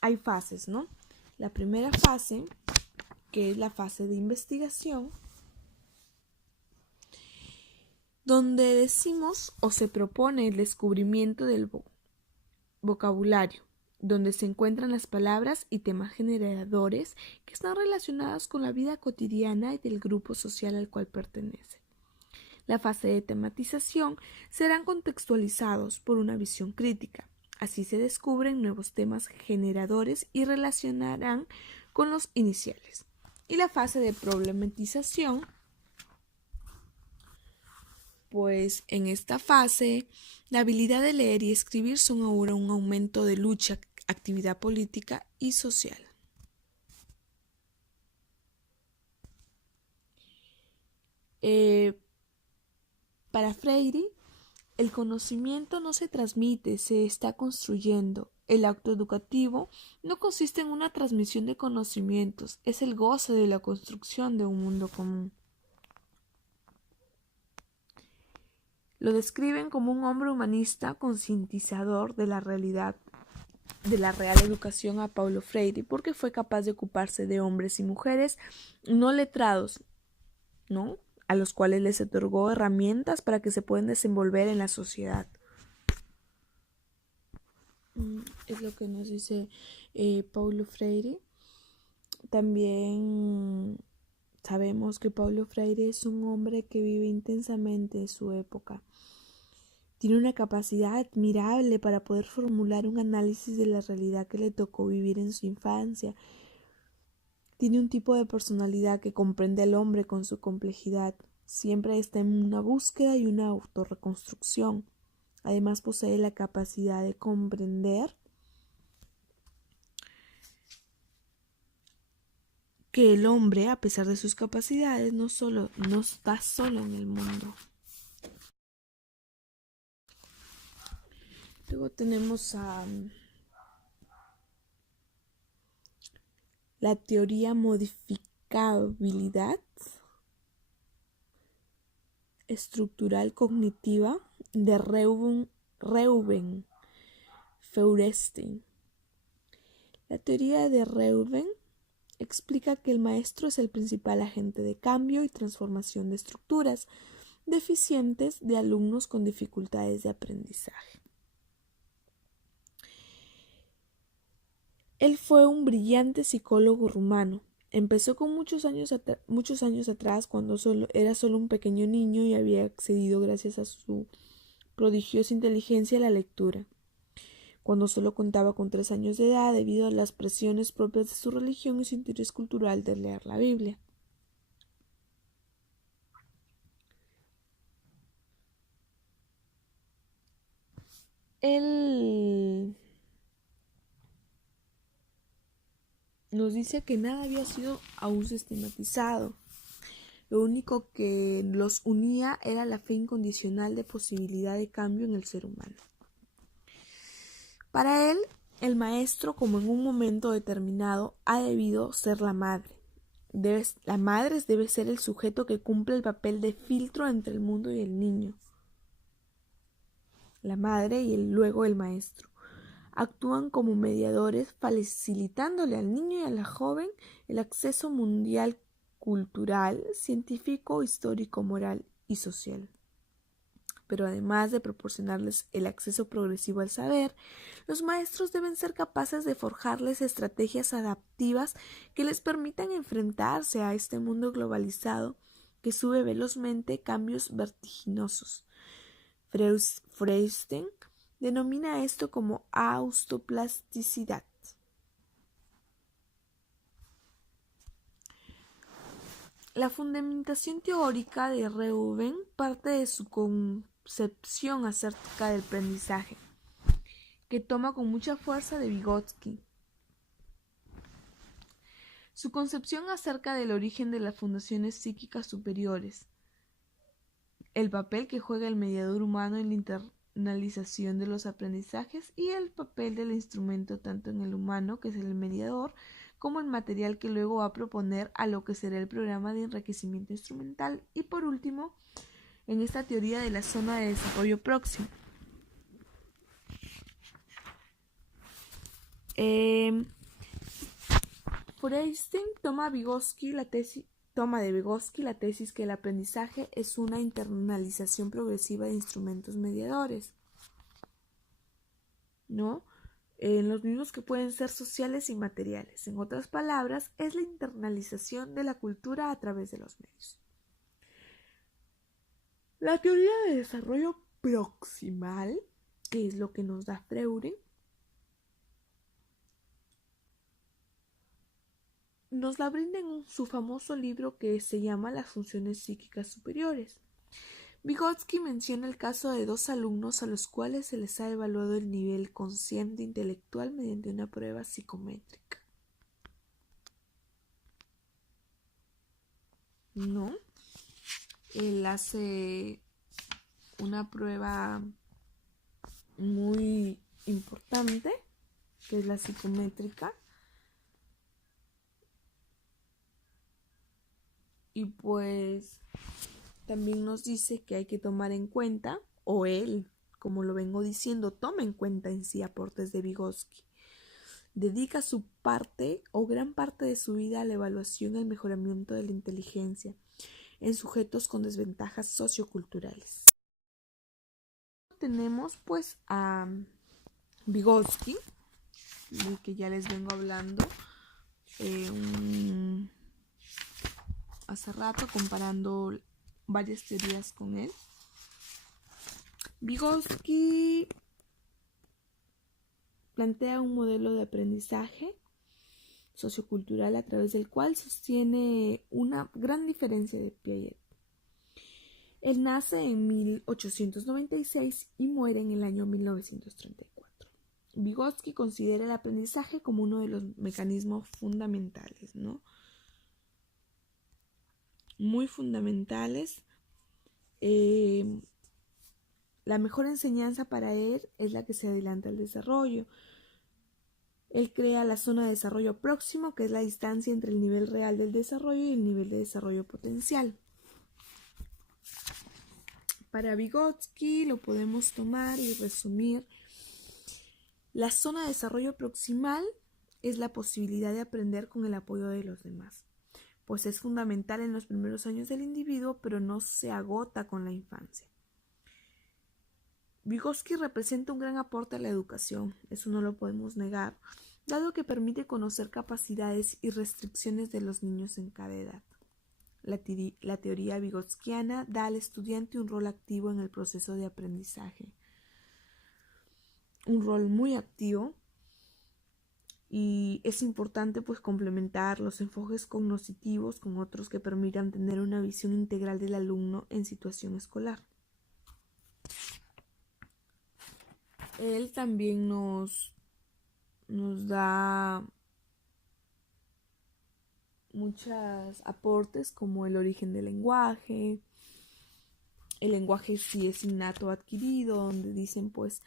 hay fases, ¿no? La primera fase, que es la fase de investigación, donde decimos o se propone el descubrimiento del vocabulario, donde se encuentran las palabras y temas generadores que están relacionados con la vida cotidiana y del grupo social al cual pertenece. La fase de tematización serán contextualizados por una visión crítica. Así se descubren nuevos temas generadores y relacionarán con los iniciales. Y la fase de problematización, pues en esta fase la habilidad de leer y escribir son ahora un aumento de lucha, actividad política y social. Para Freire, el conocimiento no se transmite, se está construyendo. El acto educativo no consiste en una transmisión de conocimientos, es el goce de la construcción de un mundo común. Lo describen como un hombre humanista concientizador de la realidad de la real educación a Paulo Freire, porque fue capaz de ocuparse de hombres y mujeres no letrados, ¿no?, a los cuales les otorgó herramientas para que se puedan desenvolver en la sociedad. Es lo que nos dice Paulo Freire. También sabemos que Paulo Freire es un hombre que vive intensamente su época. Tiene una capacidad admirable para poder formular un análisis de la realidad que le tocó vivir en su infancia. Tiene un tipo de personalidad que comprende al hombre con su complejidad. Siempre está en una búsqueda y una autorreconstrucción. Además posee la capacidad de comprender que el hombre, a pesar de sus capacidades, no está solo en el mundo. Luego tenemos a la teoría modificabilidad estructural cognitiva de Reuben Feuerstein. La teoría de Reuben explica que el maestro es el principal agente de cambio y transformación de estructuras deficientes de alumnos con dificultades de aprendizaje. Él fue un brillante psicólogo rumano. Empezó con muchos años atrás, cuando era solo un pequeño niño y había accedido gracias a su prodigiosa inteligencia a la lectura. Cuando solo contaba con 3 años de edad, debido a las presiones propias de su religión y su interés cultural de leer la Biblia. Él nos dice que nada había sido aún sistematizado. Lo único que los unía era la fe incondicional de posibilidad de cambio en el ser humano. Para él, el maestro, como en un momento determinado, ha debido ser la madre. La madre debe ser el sujeto que cumple el papel de filtro entre el mundo y el niño. La madre y luego el maestro actúan como mediadores, facilitándole al niño y a la joven el acceso mundial cultural, científico, histórico, moral y social. Pero además de proporcionarles el acceso progresivo al saber, los maestros deben ser capaces de forjarles estrategias adaptivas que les permitan enfrentarse a este mundo globalizado que sube velozmente cambios vertiginosos. Feuerstein denomina esto como autoplasticidad. La fundamentación teórica de Reuben parte de su concepción acerca del aprendizaje, que toma con mucha fuerza de Vygotsky. Su concepción acerca del origen de las funciones psíquicas superiores, el papel que juega el mediador humano en la internalización de los aprendizajes y el papel del instrumento tanto en el humano, que es el mediador, como el material que luego va a proponer a lo que será el programa de enriquecimiento instrumental, y por último, en esta teoría de la zona de desarrollo próximo. Feuerstein toma de Vygotsky la tesis que el aprendizaje es una internalización progresiva de instrumentos mediadores, ¿no? En los mismos que pueden ser sociales y materiales. En otras palabras, es la internalización de la cultura a través de los medios. La teoría de desarrollo proximal, que es lo que nos da Freire, nos la brinda en su famoso libro que se llama Las funciones psíquicas superiores. Vygotsky menciona el caso de 2 alumnos a los cuales se les ha evaluado el nivel consciente intelectual mediante una prueba psicométrica. ¿No? Él hace una prueba muy importante, que es la psicométrica. Y pues también nos dice que hay que tomar en cuenta, o él, como lo vengo diciendo, toma en cuenta en sí aportes de Vygotsky. Dedica su parte o gran parte de su vida a la evaluación y al mejoramiento de la inteligencia en sujetos con desventajas socioculturales. Tenemos pues a Vygotsky, del que ya les vengo hablando hace rato, comparando varias teorías con él. Vygotsky plantea un modelo de aprendizaje sociocultural a través del cual sostiene una gran diferencia de Piaget. Él nace en 1896 y muere en el año 1934. Vygotsky considera el aprendizaje como uno de los mecanismos fundamentales, ¿no? Muy fundamentales. La mejor enseñanza para él es la que se adelanta al desarrollo. Él crea la zona de desarrollo próximo, que es la distancia entre el nivel real del desarrollo y el nivel de desarrollo potencial. Para Vygotsky lo podemos tomar y resumir. La zona de desarrollo proximal es la posibilidad de aprender con el apoyo de los demás, pues es fundamental en los primeros años del individuo, pero no se agota con la infancia. Vygotsky representa un gran aporte a la educación, eso no lo podemos negar, dado que permite conocer capacidades y restricciones de los niños en cada edad. La teoría vygotskiana da al estudiante un rol activo en el proceso de aprendizaje, un rol muy activo, y es importante pues complementar los enfoques cognitivos con otros que permitan tener una visión integral del alumno en situación escolar. Él también nos da muchos aportes como el origen del lenguaje. El lenguaje sí es innato o adquirido, donde dicen pues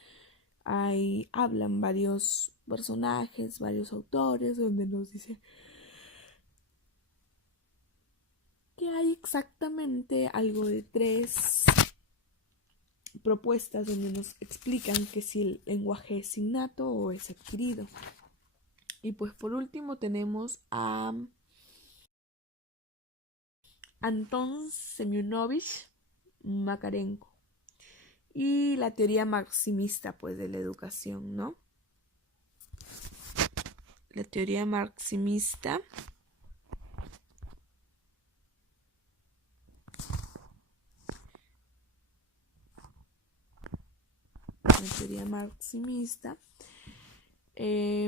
hablan varios personajes, varios autores, donde nos dicen que hay exactamente algo de 3 propuestas donde nos explican que si el lenguaje es innato o es adquirido. Y pues por último tenemos a Anton Semyonovich Makarenko y la teoría marxista pues de la educación, ¿no? La teoría marxista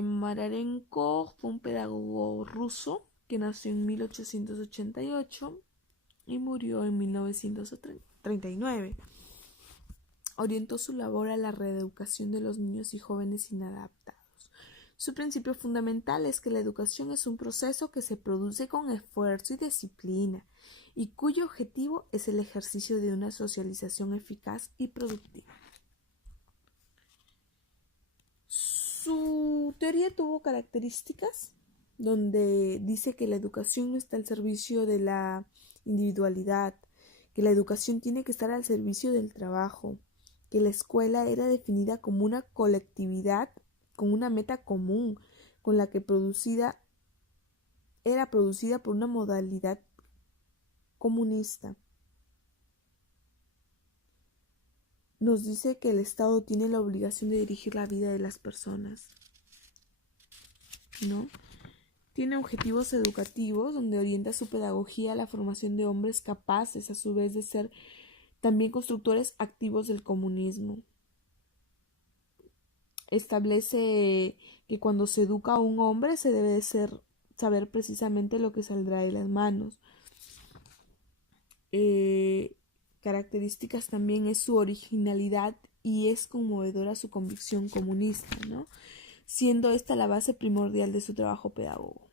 Makarenko fue un pedagogo ruso que nació en 1888 y murió en 1939. Orientó su labor a la reeducación de los niños y jóvenes inadaptados. Su principio fundamental es que la educación es un proceso que se produce con esfuerzo y disciplina y cuyo objetivo es el ejercicio de una socialización eficaz y productiva. Su teoría tuvo características donde dice que la educación no está al servicio de la individualidad, que la educación tiene que estar al servicio del trabajo, que la escuela era definida como una colectividad con una meta común, con la que era producida por una modalidad comunista. Nos dice que el Estado tiene la obligación de dirigir la vida de las personas, ¿no? Tiene objetivos educativos donde orienta su pedagogía a la formación de hombres capaces, a su vez, de ser también constructores activos del comunismo. Establece que cuando se educa a un hombre se debe saber precisamente lo que saldrá de las manos. Características también es su originalidad y es conmovedora su convicción comunista, ¿no? Siendo esta la base primordial de su trabajo pedagogo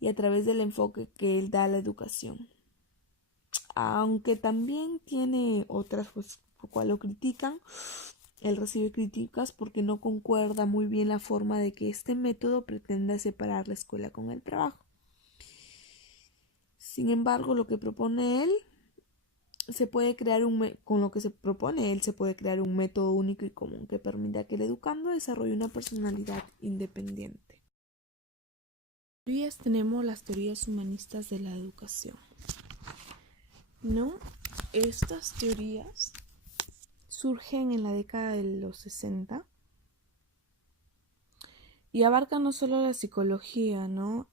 y a través del enfoque que él da a la educación. Aunque también tiene otras, pues, trabajo. Cuando lo critican, él recibe críticas porque no concuerda muy bien la forma de que este método pretenda separar la escuela con el trabajo. Sin embargo, lo que propone él, se puede crear con lo que se propone él, se puede crear un método único y común que permita que el educando desarrolle una personalidad independiente. Tenemos las teorías humanistas de la educación, ¿no? Estas teorías surgen en la década de los 60 y abarcan no solo la psicología, ¿no?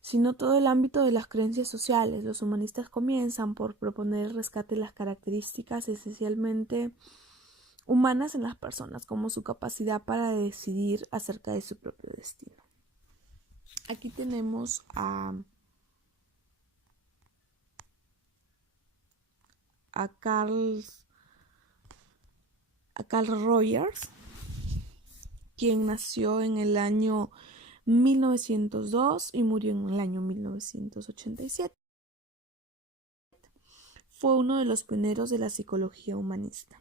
Sino todo el ámbito de las creencias sociales. Los humanistas comienzan por proponer el rescate de las características esencialmente humanas en las personas, como su capacidad para decidir acerca de su propio destino. Aquí tenemos a Carl Rogers, quien nació en el año 1902 y murió en el año 1987. Fue uno de los pioneros de la psicología humanista.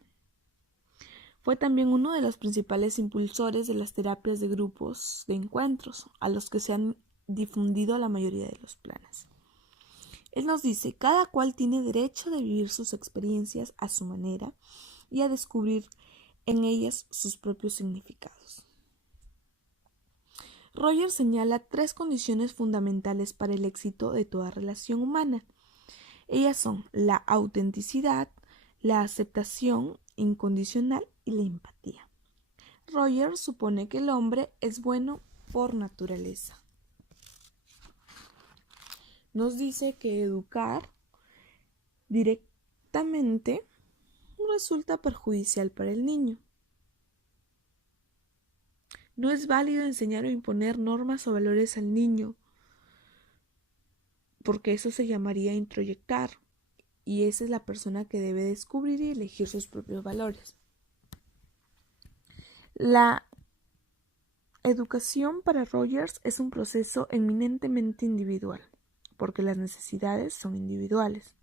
Fue también uno de los principales impulsores de las terapias de grupos de encuentros, a los que se han difundido la mayoría de los planes. Él nos dice, cada cual tiene derecho de vivir sus experiencias a su manera y a descubrir en ellas sus propios significados. Rogers señala 3 condiciones fundamentales para el éxito de toda relación humana. Ellas son la autenticidad, la aceptación incondicional y la empatía. Rogers supone que el hombre es bueno por naturaleza. Nos dice que educar directamente resulta perjudicial para el niño. No es válido enseñar o imponer normas o valores al niño, porque eso se llamaría introyectar, y esa es la persona que debe descubrir y elegir sus propios valores. La educación para Rogers es un proceso eminentemente individual, porque las necesidades son individuales.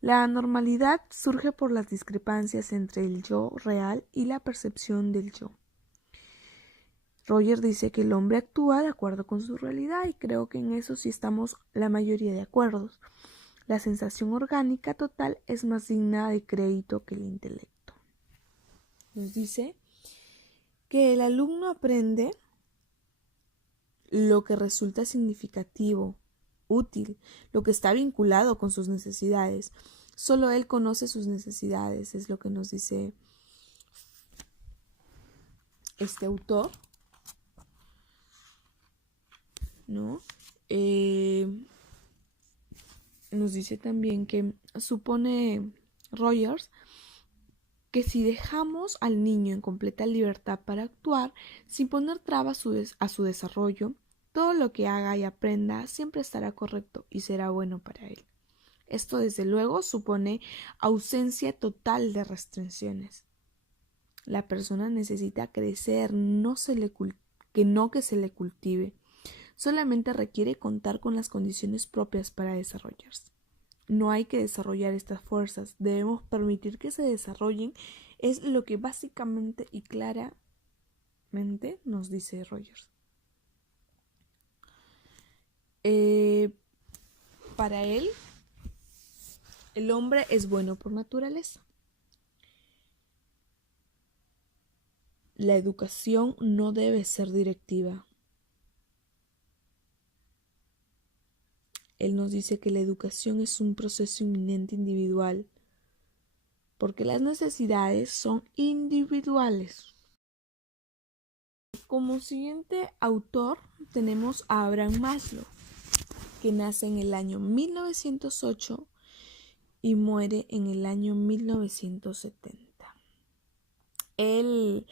La anormalidad surge por las discrepancias entre el yo real y la percepción del yo. Rogers dice que el hombre actúa de acuerdo con su realidad y creo que en eso sí estamos la mayoría de acuerdo. La sensación orgánica total es más digna de crédito que el intelecto. Nos dice que el alumno aprende lo que resulta significativo, útil, lo que está vinculado con sus necesidades. Solo él conoce sus necesidades, es lo que nos dice este autor, ¿no? Nos dice también que supone Rogers que si dejamos al niño en completa libertad para actuar, sin poner trabas a su desarrollo, todo lo que haga y aprenda siempre estará correcto y será bueno para él. Esto, desde luego, supone ausencia total de restricciones. La persona necesita crecer, que se le cultive. Solamente requiere contar con las condiciones propias para desarrollarse. No hay que desarrollar estas fuerzas, debemos permitir que se desarrollen, es lo que básicamente y claramente nos dice Rogers. Para él, el hombre es bueno por naturaleza. La educación no debe ser directiva. Él nos dice que la educación es un proceso inminente individual, porque las necesidades son individuales. Como siguiente autor tenemos a Abraham Maslow, que nace en el año 1908 y muere en el año 1970. Él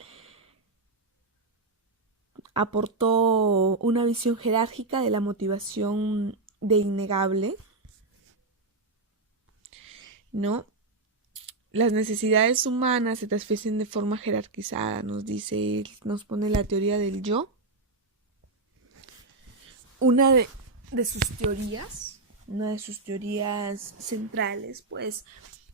aportó una visión jerárquica de la motivación de innegable, ¿no? Las necesidades humanas se transfieren de forma jerarquizada, nos pone la teoría del yo. Una de sus teorías, una de sus teorías centrales, pues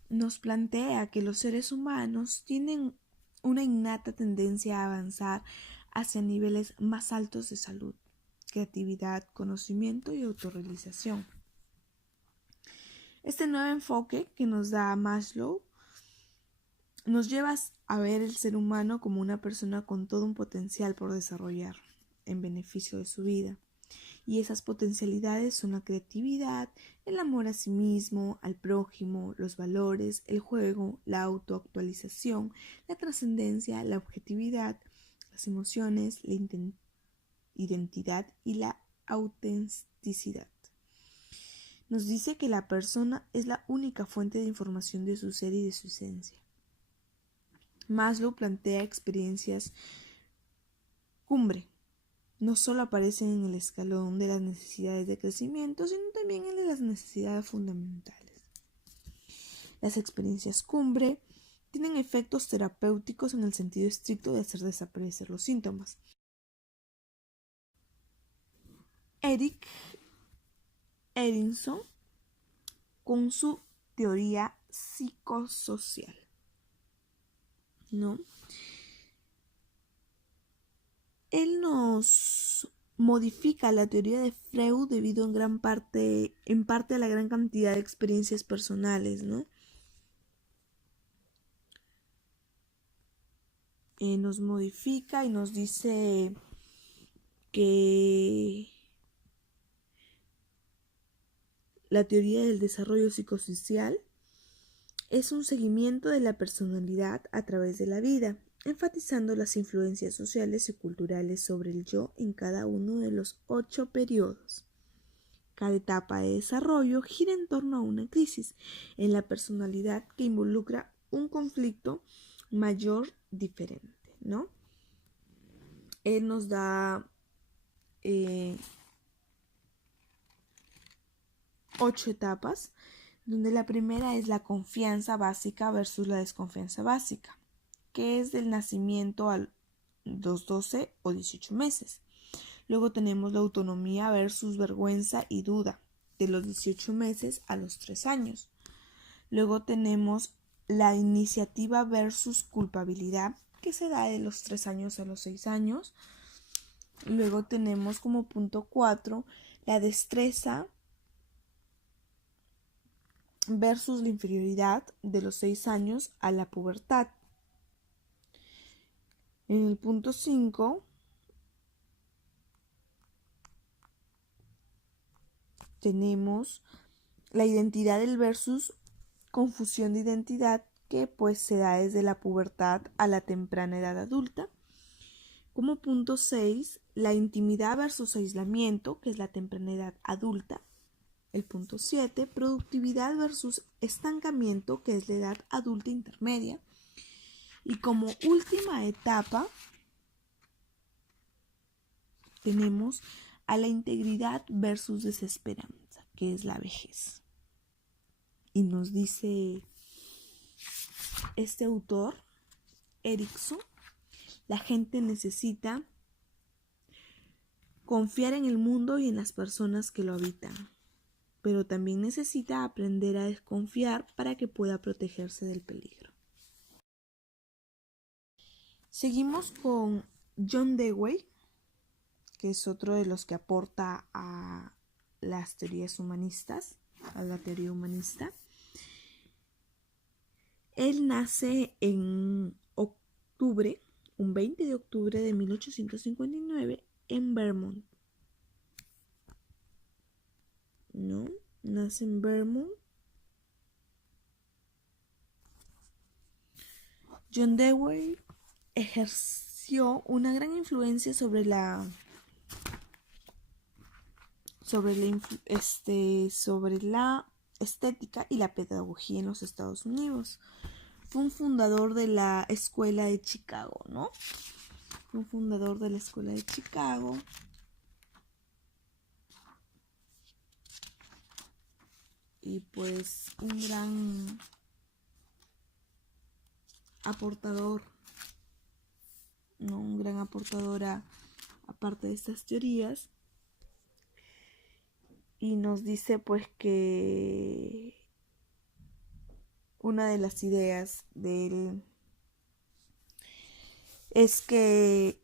nos plantea que los seres humanos tienen una innata tendencia a avanzar hacia niveles más altos de salud, creatividad, conocimiento y autorrealización. Este nuevo enfoque que nos da Maslow nos lleva a ver el ser humano como una persona con todo un potencial por desarrollar en beneficio de su vida. Y esas potencialidades son la creatividad, el amor a sí mismo, al prójimo, los valores, el juego, la autoactualización, la trascendencia, la objetividad, las emociones, la identidad y la autenticidad. Nos dice que la persona es la única fuente de información de su ser y de su esencia. Maslow plantea experiencias cumbre. No solo aparecen en el escalón de las necesidades de crecimiento, sino también en el de las necesidades fundamentales. Las experiencias cumbre tienen efectos terapéuticos en el sentido estricto de hacer desaparecer los síntomas. Erik Erikson, con su teoría psicosocial, ¿no? Él nos modifica la teoría de Freud debido en parte a la gran cantidad de experiencias personales, ¿no? Nos modifica y nos dice que la teoría del desarrollo psicosocial es un seguimiento de la personalidad a través de la vida, enfatizando las influencias sociales y culturales sobre el yo en cada uno de los 8 periodos. Cada etapa de desarrollo gira en torno a una crisis en la personalidad que involucra un conflicto mayor diferente, ¿no? Él nos da 8 etapas, donde la primera es la confianza básica versus la desconfianza básica, que es del nacimiento a los 12 o 18 meses. Luego tenemos la autonomía versus vergüenza y duda, de los 18 meses a los 3 años. Luego tenemos la iniciativa versus culpabilidad, que se da de los 3 años a los 6 años. Luego tenemos como punto 4 la destreza versus la inferioridad, de los 6 años a la pubertad. En el punto 5 tenemos la identidad del versus confusión de identidad, que pues se da desde la pubertad a la temprana edad adulta. Como punto 6, la intimidad versus aislamiento, que es la temprana edad adulta. El punto 7, productividad versus estancamiento, que es la edad adulta intermedia. Y como última etapa tenemos a la integridad versus desesperanza, que es la vejez. Y nos dice este autor, Erikson, la gente necesita confiar en el mundo y en las personas que lo habitan, pero también necesita aprender a desconfiar para que pueda protegerse del peligro. Seguimos con John Dewey, que es otro de los que aporta a las teorías humanistas, a la teoría humanista. Él nace en octubre, un 20 de octubre de 1859, en Vermont. ¿No? Nace en Vermont. John Dewey ejerció una gran influencia sobre la estética y la pedagogía en los Estados Unidos. Fue un fundador de la Escuela de Chicago, ¿no? Fue un fundador de la Escuela de Chicago. Y pues un gran aportador, ¿no? Un gran aportador aparte de estas teorías. y nos dice pues que una de las ideas de él es que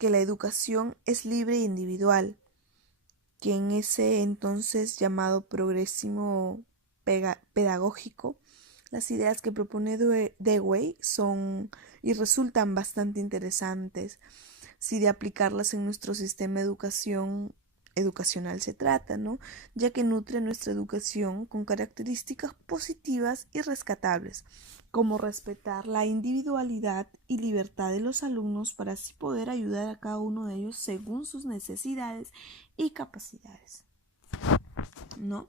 la educación es libre e individual, que en ese entonces llamado progresismo pedagógico, las ideas que propone Dewey son y resultan bastante interesantes si de aplicarlas en nuestro sistema educacional se trata, ¿no? Ya que nutre nuestra educación con características positivas y rescatables, como respetar la individualidad y libertad de los alumnos para así poder ayudar a cada uno de ellos según sus necesidades y capacidades, ¿no?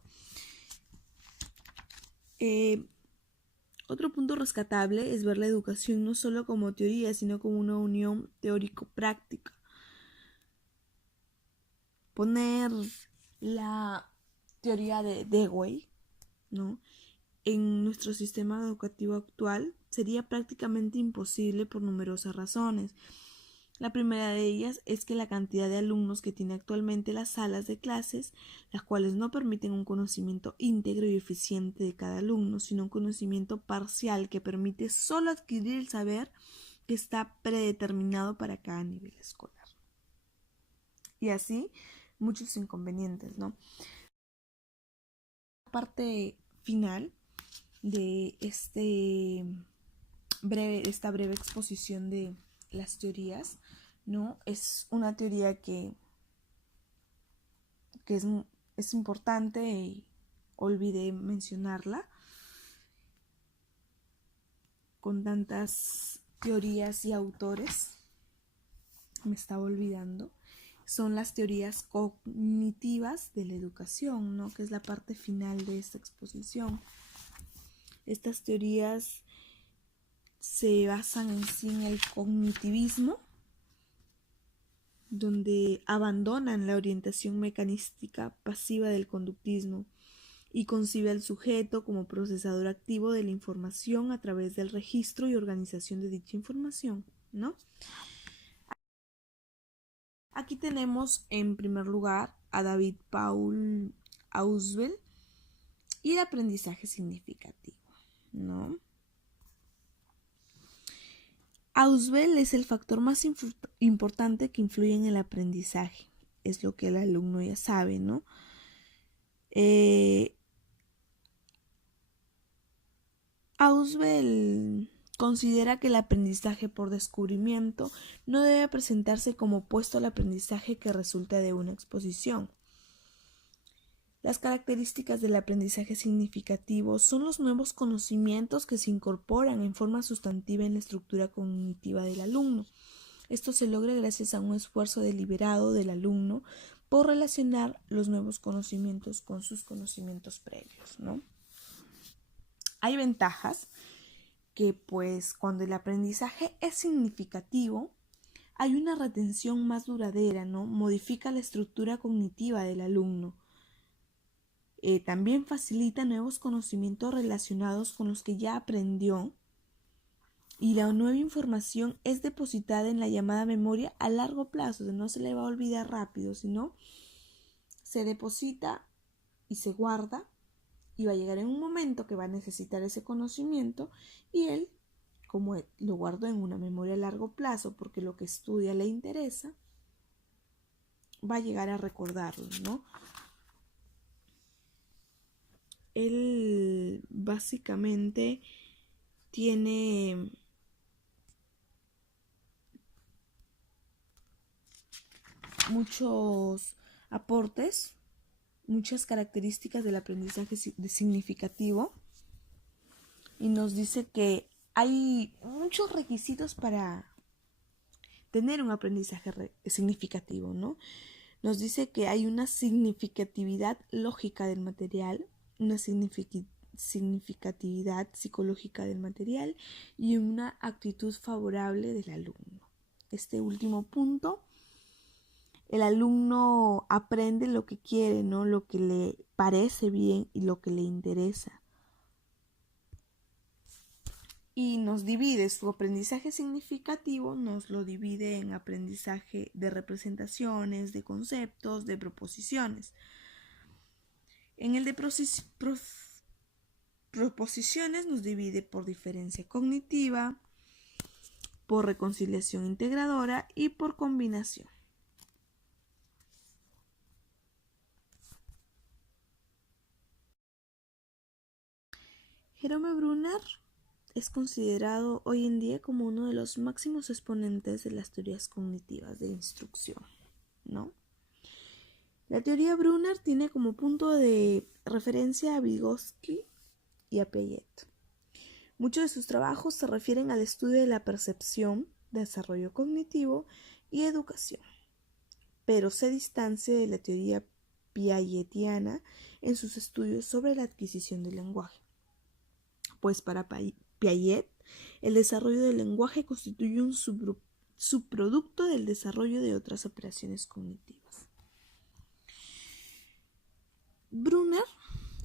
Otro punto rescatable es ver la educación no solo como teoría, sino como una unión teórico-práctica. Poner la teoría de Dewey, ¿no?, en nuestro sistema educativo actual sería prácticamente imposible por numerosas razones. La primera de ellas es que la cantidad de alumnos que tiene actualmente las salas de clases, las cuales no permiten un conocimiento íntegro y eficiente de cada alumno, sino un conocimiento parcial que permite solo adquirir el saber que está predeterminado para cada nivel escolar. Y así, muchos inconvenientes, ¿no? La parte final de esta breve exposición de las teorías, ¿no? Es una teoría que es importante y olvidé mencionarla. Con tantas teorías y autores, me estaba olvidando. Son las teorías cognitivas de la educación, ¿no?, que es la parte final de esta exposición. Estas teorías se basan en sí en el cognitivismo, donde abandonan la orientación mecanística pasiva del conductismo y concibe al sujeto como procesador activo de la información a través del registro y organización de dicha información, ¿no? Aquí tenemos en primer lugar a David Paul Ausubel y el aprendizaje significativo, ¿no? Ausubel es el factor más importante que influye en el aprendizaje. Es lo que el alumno ya sabe, ¿no? Ausubel considera que el aprendizaje por descubrimiento no debe presentarse como opuesto al aprendizaje que resulta de una exposición. Las características del aprendizaje significativo son los nuevos conocimientos que se incorporan en forma sustantiva en la estructura cognitiva del alumno. Esto se logra gracias a un esfuerzo deliberado del alumno por relacionar los nuevos conocimientos con sus conocimientos previos, ¿no? Hay ventajas que, pues, cuando el aprendizaje es significativo, hay una retención más duradera, ¿no? Modifica la estructura cognitiva del alumno. También facilita nuevos conocimientos relacionados con los que ya aprendió, y la nueva información es depositada en la llamada memoria a largo plazo, o sea, no se le va a olvidar rápido, sino se deposita y se guarda, y va a llegar en un momento que va a necesitar ese conocimiento, y él, como lo guardó en una memoria a largo plazo porque lo que estudia le interesa, va a llegar a recordarlo, ¿no? Él básicamente tiene muchos aportes, muchas características del aprendizaje significativo, y nos dice que hay muchos requisitos para tener un aprendizaje significativo, ¿no? Nos dice que hay una significatividad lógica del material, una significatividad psicológica del material y una actitud favorable del alumno. Este último punto, el alumno aprende lo que quiere, ¿no?, lo que le parece bien y lo que le interesa. y nos divide su aprendizaje significativo, nos lo divide en aprendizaje de representaciones, de conceptos, de proposiciones. En el de proposiciones nos divide por diferencia cognitiva, por reconciliación integradora y por combinación. Jerome Bruner es considerado hoy en día como uno de los máximos exponentes de las teorías cognitivas de instrucción, ¿no? La teoría Bruner tiene como punto de referencia a Vygotsky y a Piaget. Muchos de sus trabajos se refieren al estudio de la percepción, desarrollo cognitivo y educación, pero se distancia de la teoría piagetiana en sus estudios sobre la adquisición del lenguaje. Pues para Piaget, el desarrollo del lenguaje constituye un subproducto del desarrollo de otras operaciones cognitivas. Bruner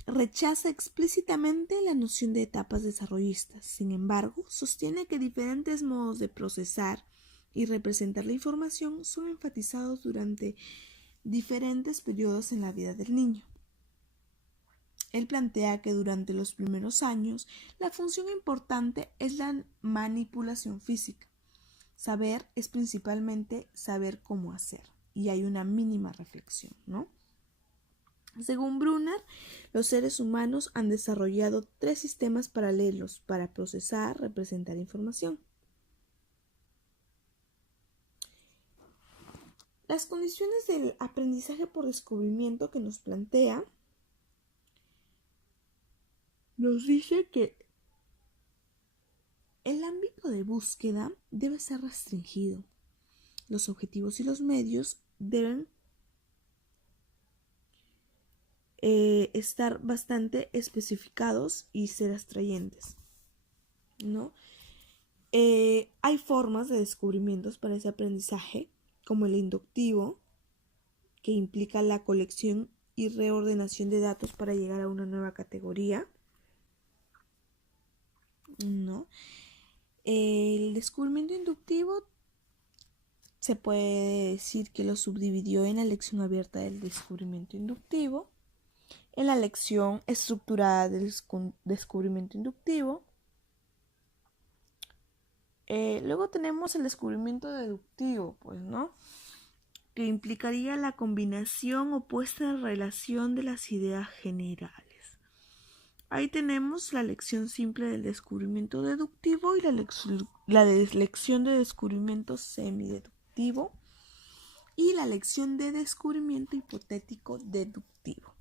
rechaza explícitamente la noción de etapas desarrollistas. Sin embargo, sostiene que diferentes modos de procesar y representar la información son enfatizados durante diferentes periodos en la vida del niño. Él plantea que durante los primeros años la función importante es la manipulación física. Saber es principalmente saber cómo hacer y hay una mínima reflexión, ¿no? Según Bruner, los seres humanos han desarrollado 3 sistemas paralelos para procesar, representar información. Las condiciones del aprendizaje por descubrimiento que nos plantea nos dice que el ámbito de búsqueda debe ser restringido. Los objetivos y los medios deben estar bastante especificados y ser atrayentes, ¿no? Hay formas de descubrimientos para ese aprendizaje, como el inductivo, que implica la colección y reordenación de datos para llegar a una nueva categoría, ¿no? El descubrimiento inductivo se puede decir que lo subdividió en la lección abierta del descubrimiento inductivo, en la lección estructurada del descubrimiento inductivo. Luego tenemos el descubrimiento deductivo, pues, ¿no? Que implicaría la combinación o puesta en relación de las ideas generales. Ahí tenemos la lección simple del descubrimiento deductivo y la lección de descubrimiento semideductivo y la lección de descubrimiento hipotético deductivo.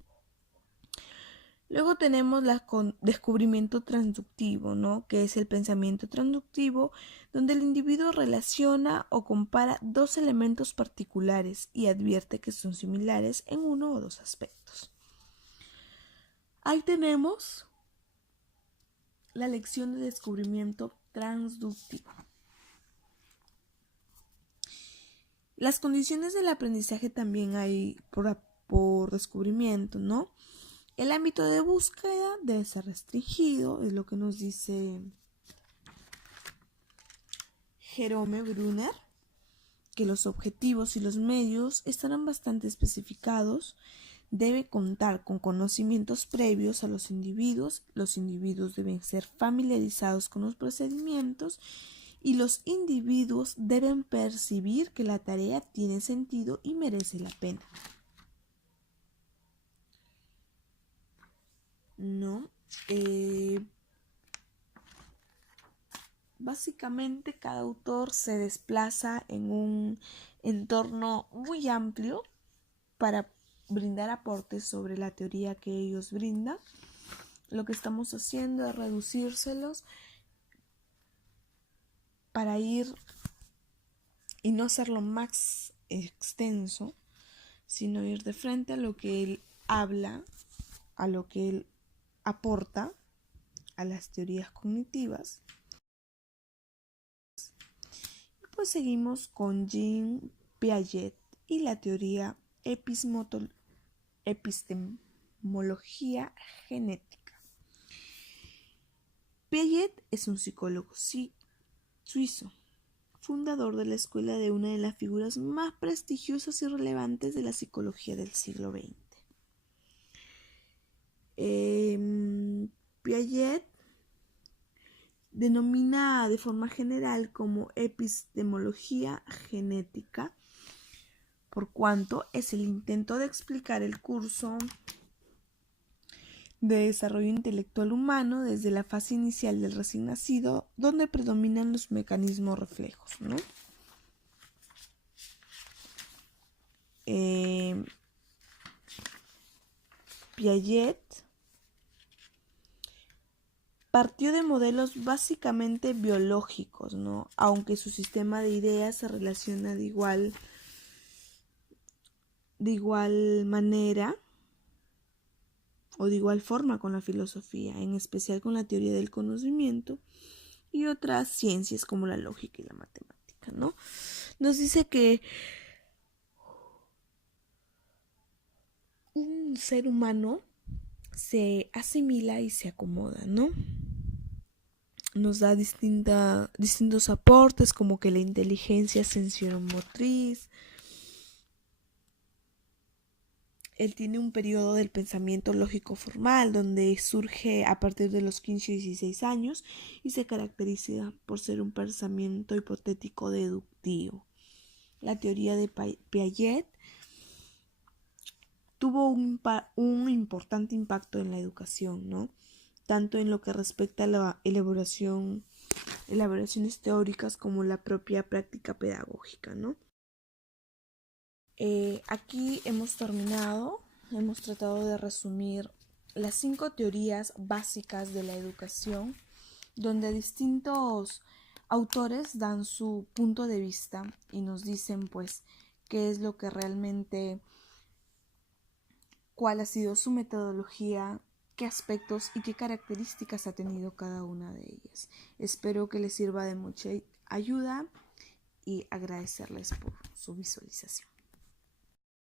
Luego tenemos el descubrimiento transductivo, ¿no? Que es el pensamiento transductivo, donde el individuo relaciona o compara 2 elementos particulares y advierte que son similares en uno o 2 aspectos. Ahí tenemos la lección de descubrimiento transductivo. Las condiciones del aprendizaje también hay por descubrimiento, ¿no? El ámbito de búsqueda debe ser restringido, es lo que nos dice Jerome Bruner, que los objetivos y los medios estarán bastante especificados, debe contar con conocimientos previos a los individuos deben ser familiarizados con los procedimientos y los individuos deben percibir que la tarea tiene sentido y merece la pena. ¿No? Básicamente cada autor se desplaza en un entorno muy amplio para brindar aportes sobre la teoría que ellos brindan. Lo que estamos haciendo es reducírselos para ir y no hacerlo más extenso, sino ir de frente a lo que él habla, a lo que él aporta a las teorías cognitivas. Pues seguimos con Jean Piaget y la teoría epistemología genética. Piaget es un psicólogo suizo, fundador de la escuela de una de las figuras más prestigiosas y relevantes de la psicología del siglo XX. Piaget denomina de forma general como epistemología genética, por cuanto es el intento de explicar el curso de desarrollo intelectual humano desde la fase inicial del recién nacido, donde predominan los mecanismos reflejos, ¿no? Piaget partió de modelos básicamente biológicos, ¿no? Aunque su sistema de ideas se relaciona de igual manera o de igual forma con la filosofía, en especial con la teoría del conocimiento y otras ciencias como la lógica y la matemática, ¿no? Nos dice que un ser humano se asimila y se acomoda, ¿no? Nos da distintos aportes como que la inteligencia sensorial-motriz. Él tiene un periodo del pensamiento lógico formal donde surge a partir de los 15 y 16 años y se caracteriza por ser un pensamiento hipotético deductivo. La teoría de Piaget tuvo un importante impacto en la educación, ¿no? Tanto en lo que respecta a la elaboraciones teóricas como la propia práctica pedagógica, ¿no? Aquí hemos terminado, hemos tratado de resumir las 5 teorías básicas de la educación, donde distintos autores dan su punto de vista y nos dicen pues qué es lo que realmente, cuál ha sido su metodología, qué aspectos y qué características ha tenido cada una de ellas. Espero que les sirva de mucha ayuda y agradecerles por su visualización.